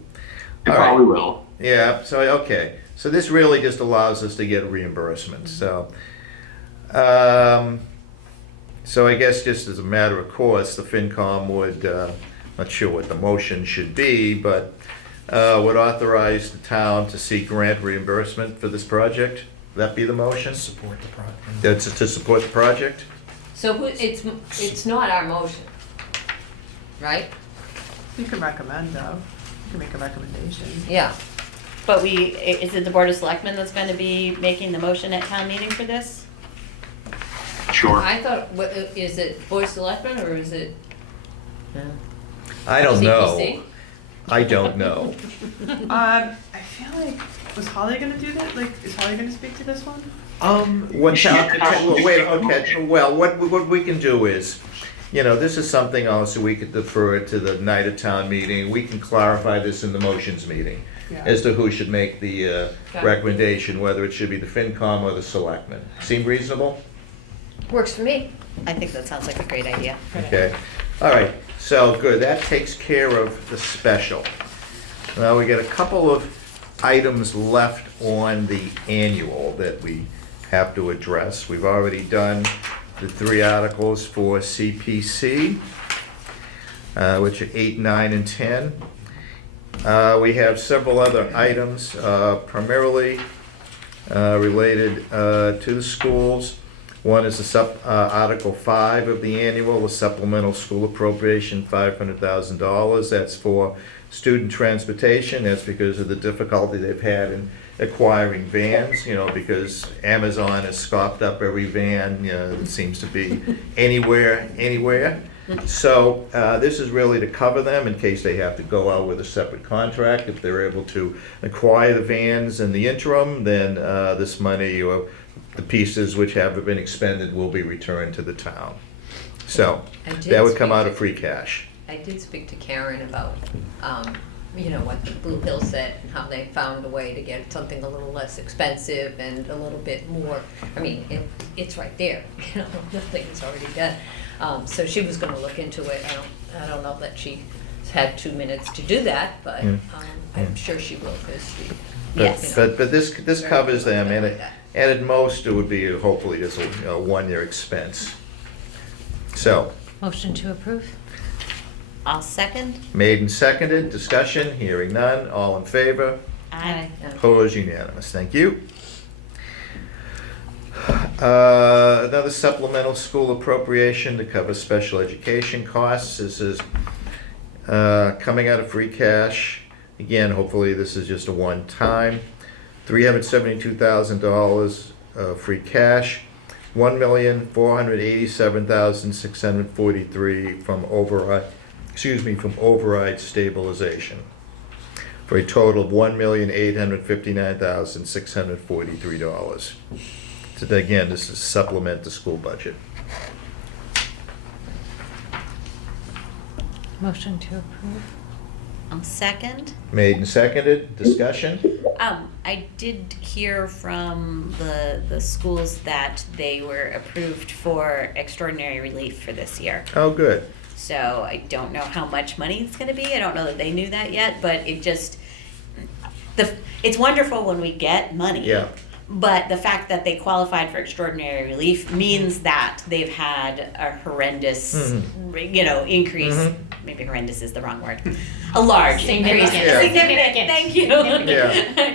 It All right. probably will. Yeah, so, okay. So this really just allows us to get reimbursement, so. So I guess just as a matter of course, the FinCom would, not sure what the motion should be, but would authorize the town to seek grant reimbursement for this project. Would that be the motion? Support the project. That's to support the project? So it's not our motion, right? You can recommend though, you can make a recommendation. Yeah. But is it the Board of Selectmen that's going to be making the motion at town meeting for this? Sure. I thought, is it Board of Selectmen or is it? I don't know. CPC? I don't know. I feel like, was Holly gonna do that? Like, is Holly gonna speak to this one? What wait, okay, well, what we can do is, this is something also we could defer to the night of town meeting. We can clarify this in the motions meeting Yeah. as to who should make the Okay. recommendation, whether it should be the FinCom or the selectmen. Seem reasonable? Works for me. I think that sounds like a great idea. Okay, all right, so good, that takes care of the special. Now we got a couple of items left on the annual that we have to address. We've already done the 3 articles for CPC, which are 8, 9, and 10. We have several other items, primarily related to the schools. One is Article 5 of the annual, the supplemental school appropriation, $500,000. That's for student transportation. That's because of the difficulty they've had in acquiring vans, because Amazon has scooped up every van, it seems to be anywhere. So this is really to cover them in case they have to go out with a separate contract. If they're able to acquire the vans in the interim, then this money or the pieces which have been expended will be returned to the town. So that would come out of free cash. I did speak to Karen about, what the Blue Hill said and how they found a way to get something a little less expensive and a little bit more. I mean, it's right there, nothing is already done. So she was gonna look into it. I don't know that she had 2 minutes to do that, but I'm sure she will because she. Yes. But this covers them, and at most it would be hopefully just a 1-year expense. So, Motion to approve? I'll second. made and seconded, discussion, hearing none, all in favor, Aye. opposed, unanimous, thank you. Another supplemental school appropriation to cover special education costs. This is coming out of free cash. Again, hopefully this is just a one-time. $372,000 free cash. $1,487,643 from override stabilization, for a total of $1,859,643. So again, this is supplement the school budget. Motion to approve? I'll second. Made and seconded, discussion? I did hear from the schools that they were approved for extraordinary relief for this year. Oh, good. So I don't know how much money it's gonna be. I don't know that they knew that yet, but it's wonderful when we get money. Yeah. But the fact that they qualified for extraordinary relief means that they've had a horrendous, increase. Mhm. Maybe horrendous is the wrong word. A large increase. Significant. Yeah. Significant. Thank you. Yeah, I they've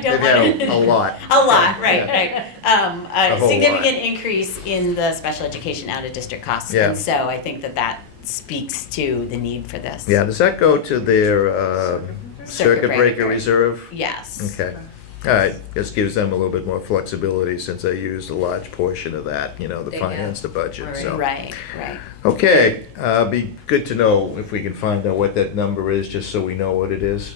don't had want a lot. A lot, right, Yeah. right. A A whole significant lot. increase in the special education out of district costs. Yeah. And so I think that speaks to the need for this. Yeah, does that go to their circuit breaker breaker. reserve? Yes. Okay, all right, just gives them a little bit more flexibility since they used a large portion of that, to They finance the have. budget, so. Right, right. Okay, be good to know if we can find out what that number is, just so we know what it is.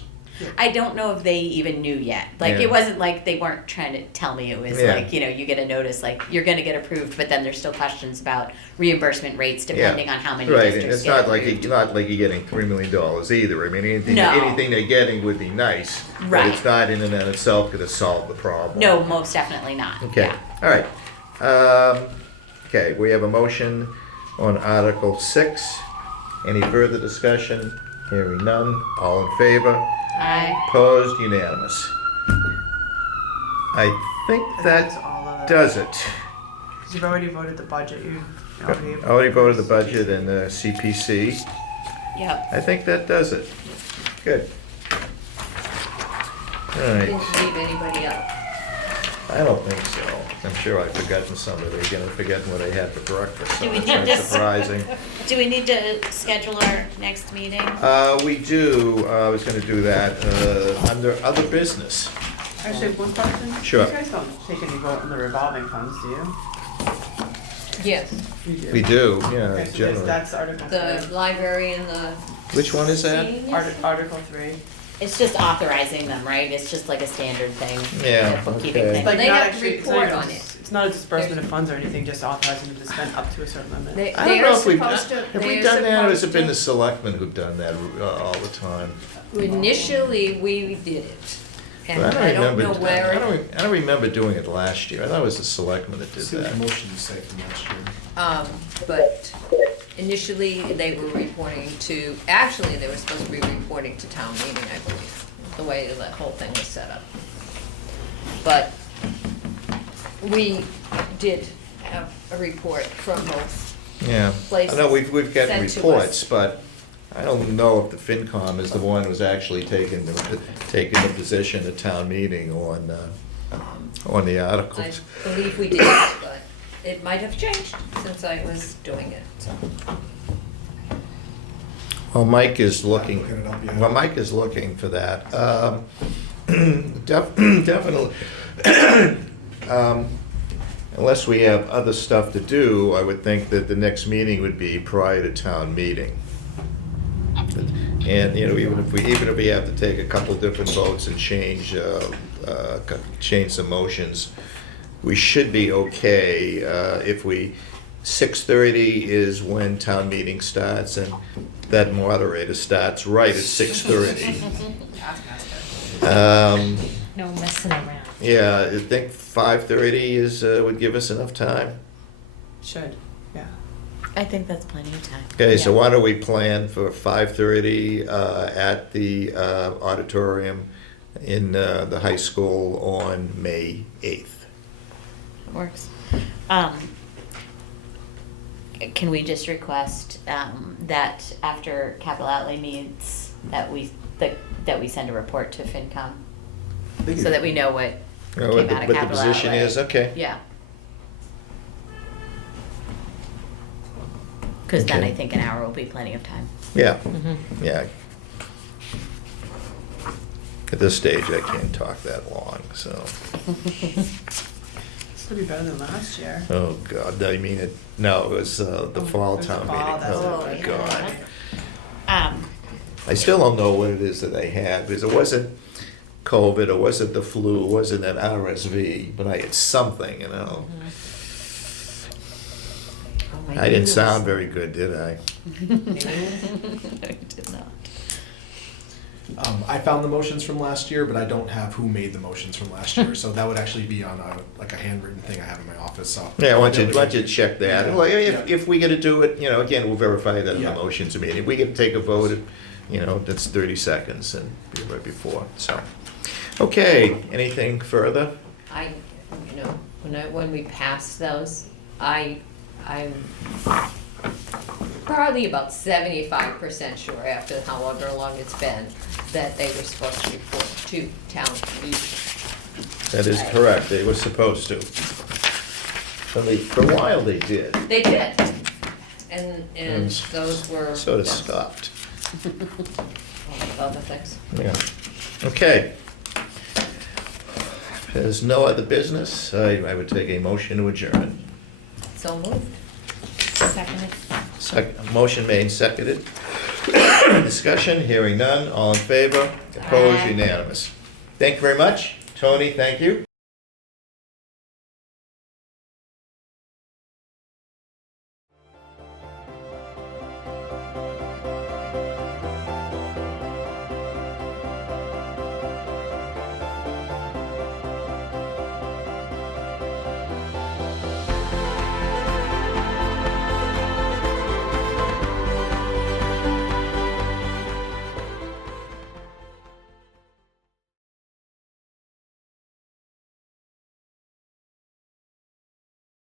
I don't know if they even knew yet. Like, Yeah. it wasn't like they weren't trying to tell me. It was Yeah. like, you know, you get a notice, like, you're gonna get approved, but then there's still questions about reimbursement rates depending on how many Right, and districts it's get not like, approved. not like you're getting $3 million either. I mean, No. anything they're getting would be nice. But Right. it's not in and of itself gonna solve the problem. No, most definitely not. Okay, Yeah. all right. Okay, we have a motion on Article 6. Any further discussion? Hearing none. All in favor? Opposed? Unanimous. I think That's that all of it. does it. 'Cause you've already voted the budget, you Already voted the budget and the CPC. Yep. I think that does it. Good. All right. Didn't leave anybody out. I don't think so. I'm sure I've forgotten somebody. Again, I've forgotten what I had for breakfast. Do we It's need not to- surprising. Do we need to schedule our next meeting? We do, I was gonna do that, under other business. Actually, one question. Sure. You guys don't take any vote on the revolving funds, do you? Yes, You do. We do, yeah, Okay, so generally. that's Article the 3. library and the. Which one is that? Article 3. It's just authorizing them, right? It's just like a standard thing. Yeah, a bookkeeping okay. thing. Like, They not have to actually- it's not report even- on it. It's not a disbursement of funds or anything, just authorizing them to spend up to a certain limit. They, I don't they're know if we've, supposed to. have we they're done that, or has it supposed been to- the selectmen who've done that all the time? Initially, we did it. And But I don't know remember- where. I don't remember doing it last year. I thought it was the selectmen that did See what that. the motions say from last year. But initially, they were reporting to, actually, they were supposed to be reporting to town meeting, I believe, the way that whole thing was set up. But we did have a report from both. Yeah, I Places know we've gotten sent to reports, us. but I don't know if the FinCom is the one who's actually taking the position at town meeting on the I articles. believe we did, but it might have changed since I was doing it, so. Well, Mike is looking, Looking it up, yeah. well, Mike is looking for that. Definitely, unless we have other stuff to do, I would think that the next meeting would be prior to town meeting. And, you know, even if we have to take a couple different votes and change some motions, we should be okay if 6:30 is when town meeting starts, and that moderator starts right at 6:30. No messing around. Yeah, I think 5:30 would give us enough time. Should, yeah. I think that's plenty of time. Okay, so Yeah. why don't we plan for 5:30 at the auditorium in the high school on May 8th? Works. Can we just request that after capital outlay meets, that we send a report to FinCom? So that we know what You know, came what out of the capital position outlay. is, okay. Yeah. Because then Okay. I think an hour will be plenty of time. Yeah, yeah. At this stage, I can't talk that long, so. This will be better than last year. Oh, God, I mean, no, it was the fall It was the town fall, meeting. that's Oh, right. God. Um, I still don't know what it is that they had, because it wasn't COVID, it wasn't the flu, it wasn't an RSV, but I had something, you know. Oh my I didn't goodness. sound very good, did I? No, you did not. I found the motions from last year, but I don't have who made the motions from last year, so that would actually be on a handwritten thing I have in my office, so. Yeah, why don't you check that? Yeah. Well, Yeah. if we gotta do it, you know, again, we'll verify that in the Yeah. motions meeting. We can take a vote, you know, that's 30 seconds and be right before, so. Okay, anything further? You know, when we pass those, I'm probably about 75% sure after however long it's been, that they were supposed to report to town meeting. That is correct, they were supposed to. For a while they did, They did. And And those were. sort of yes, stopped. Other things. Yeah, okay. If there's no other business, I would take a motion to adjourn. So moved. Seconded. Motion made, seconded. Discussion, hearing none, all in favor, opposed, Aye. unanimous. Thank you very much. Tony, thank you.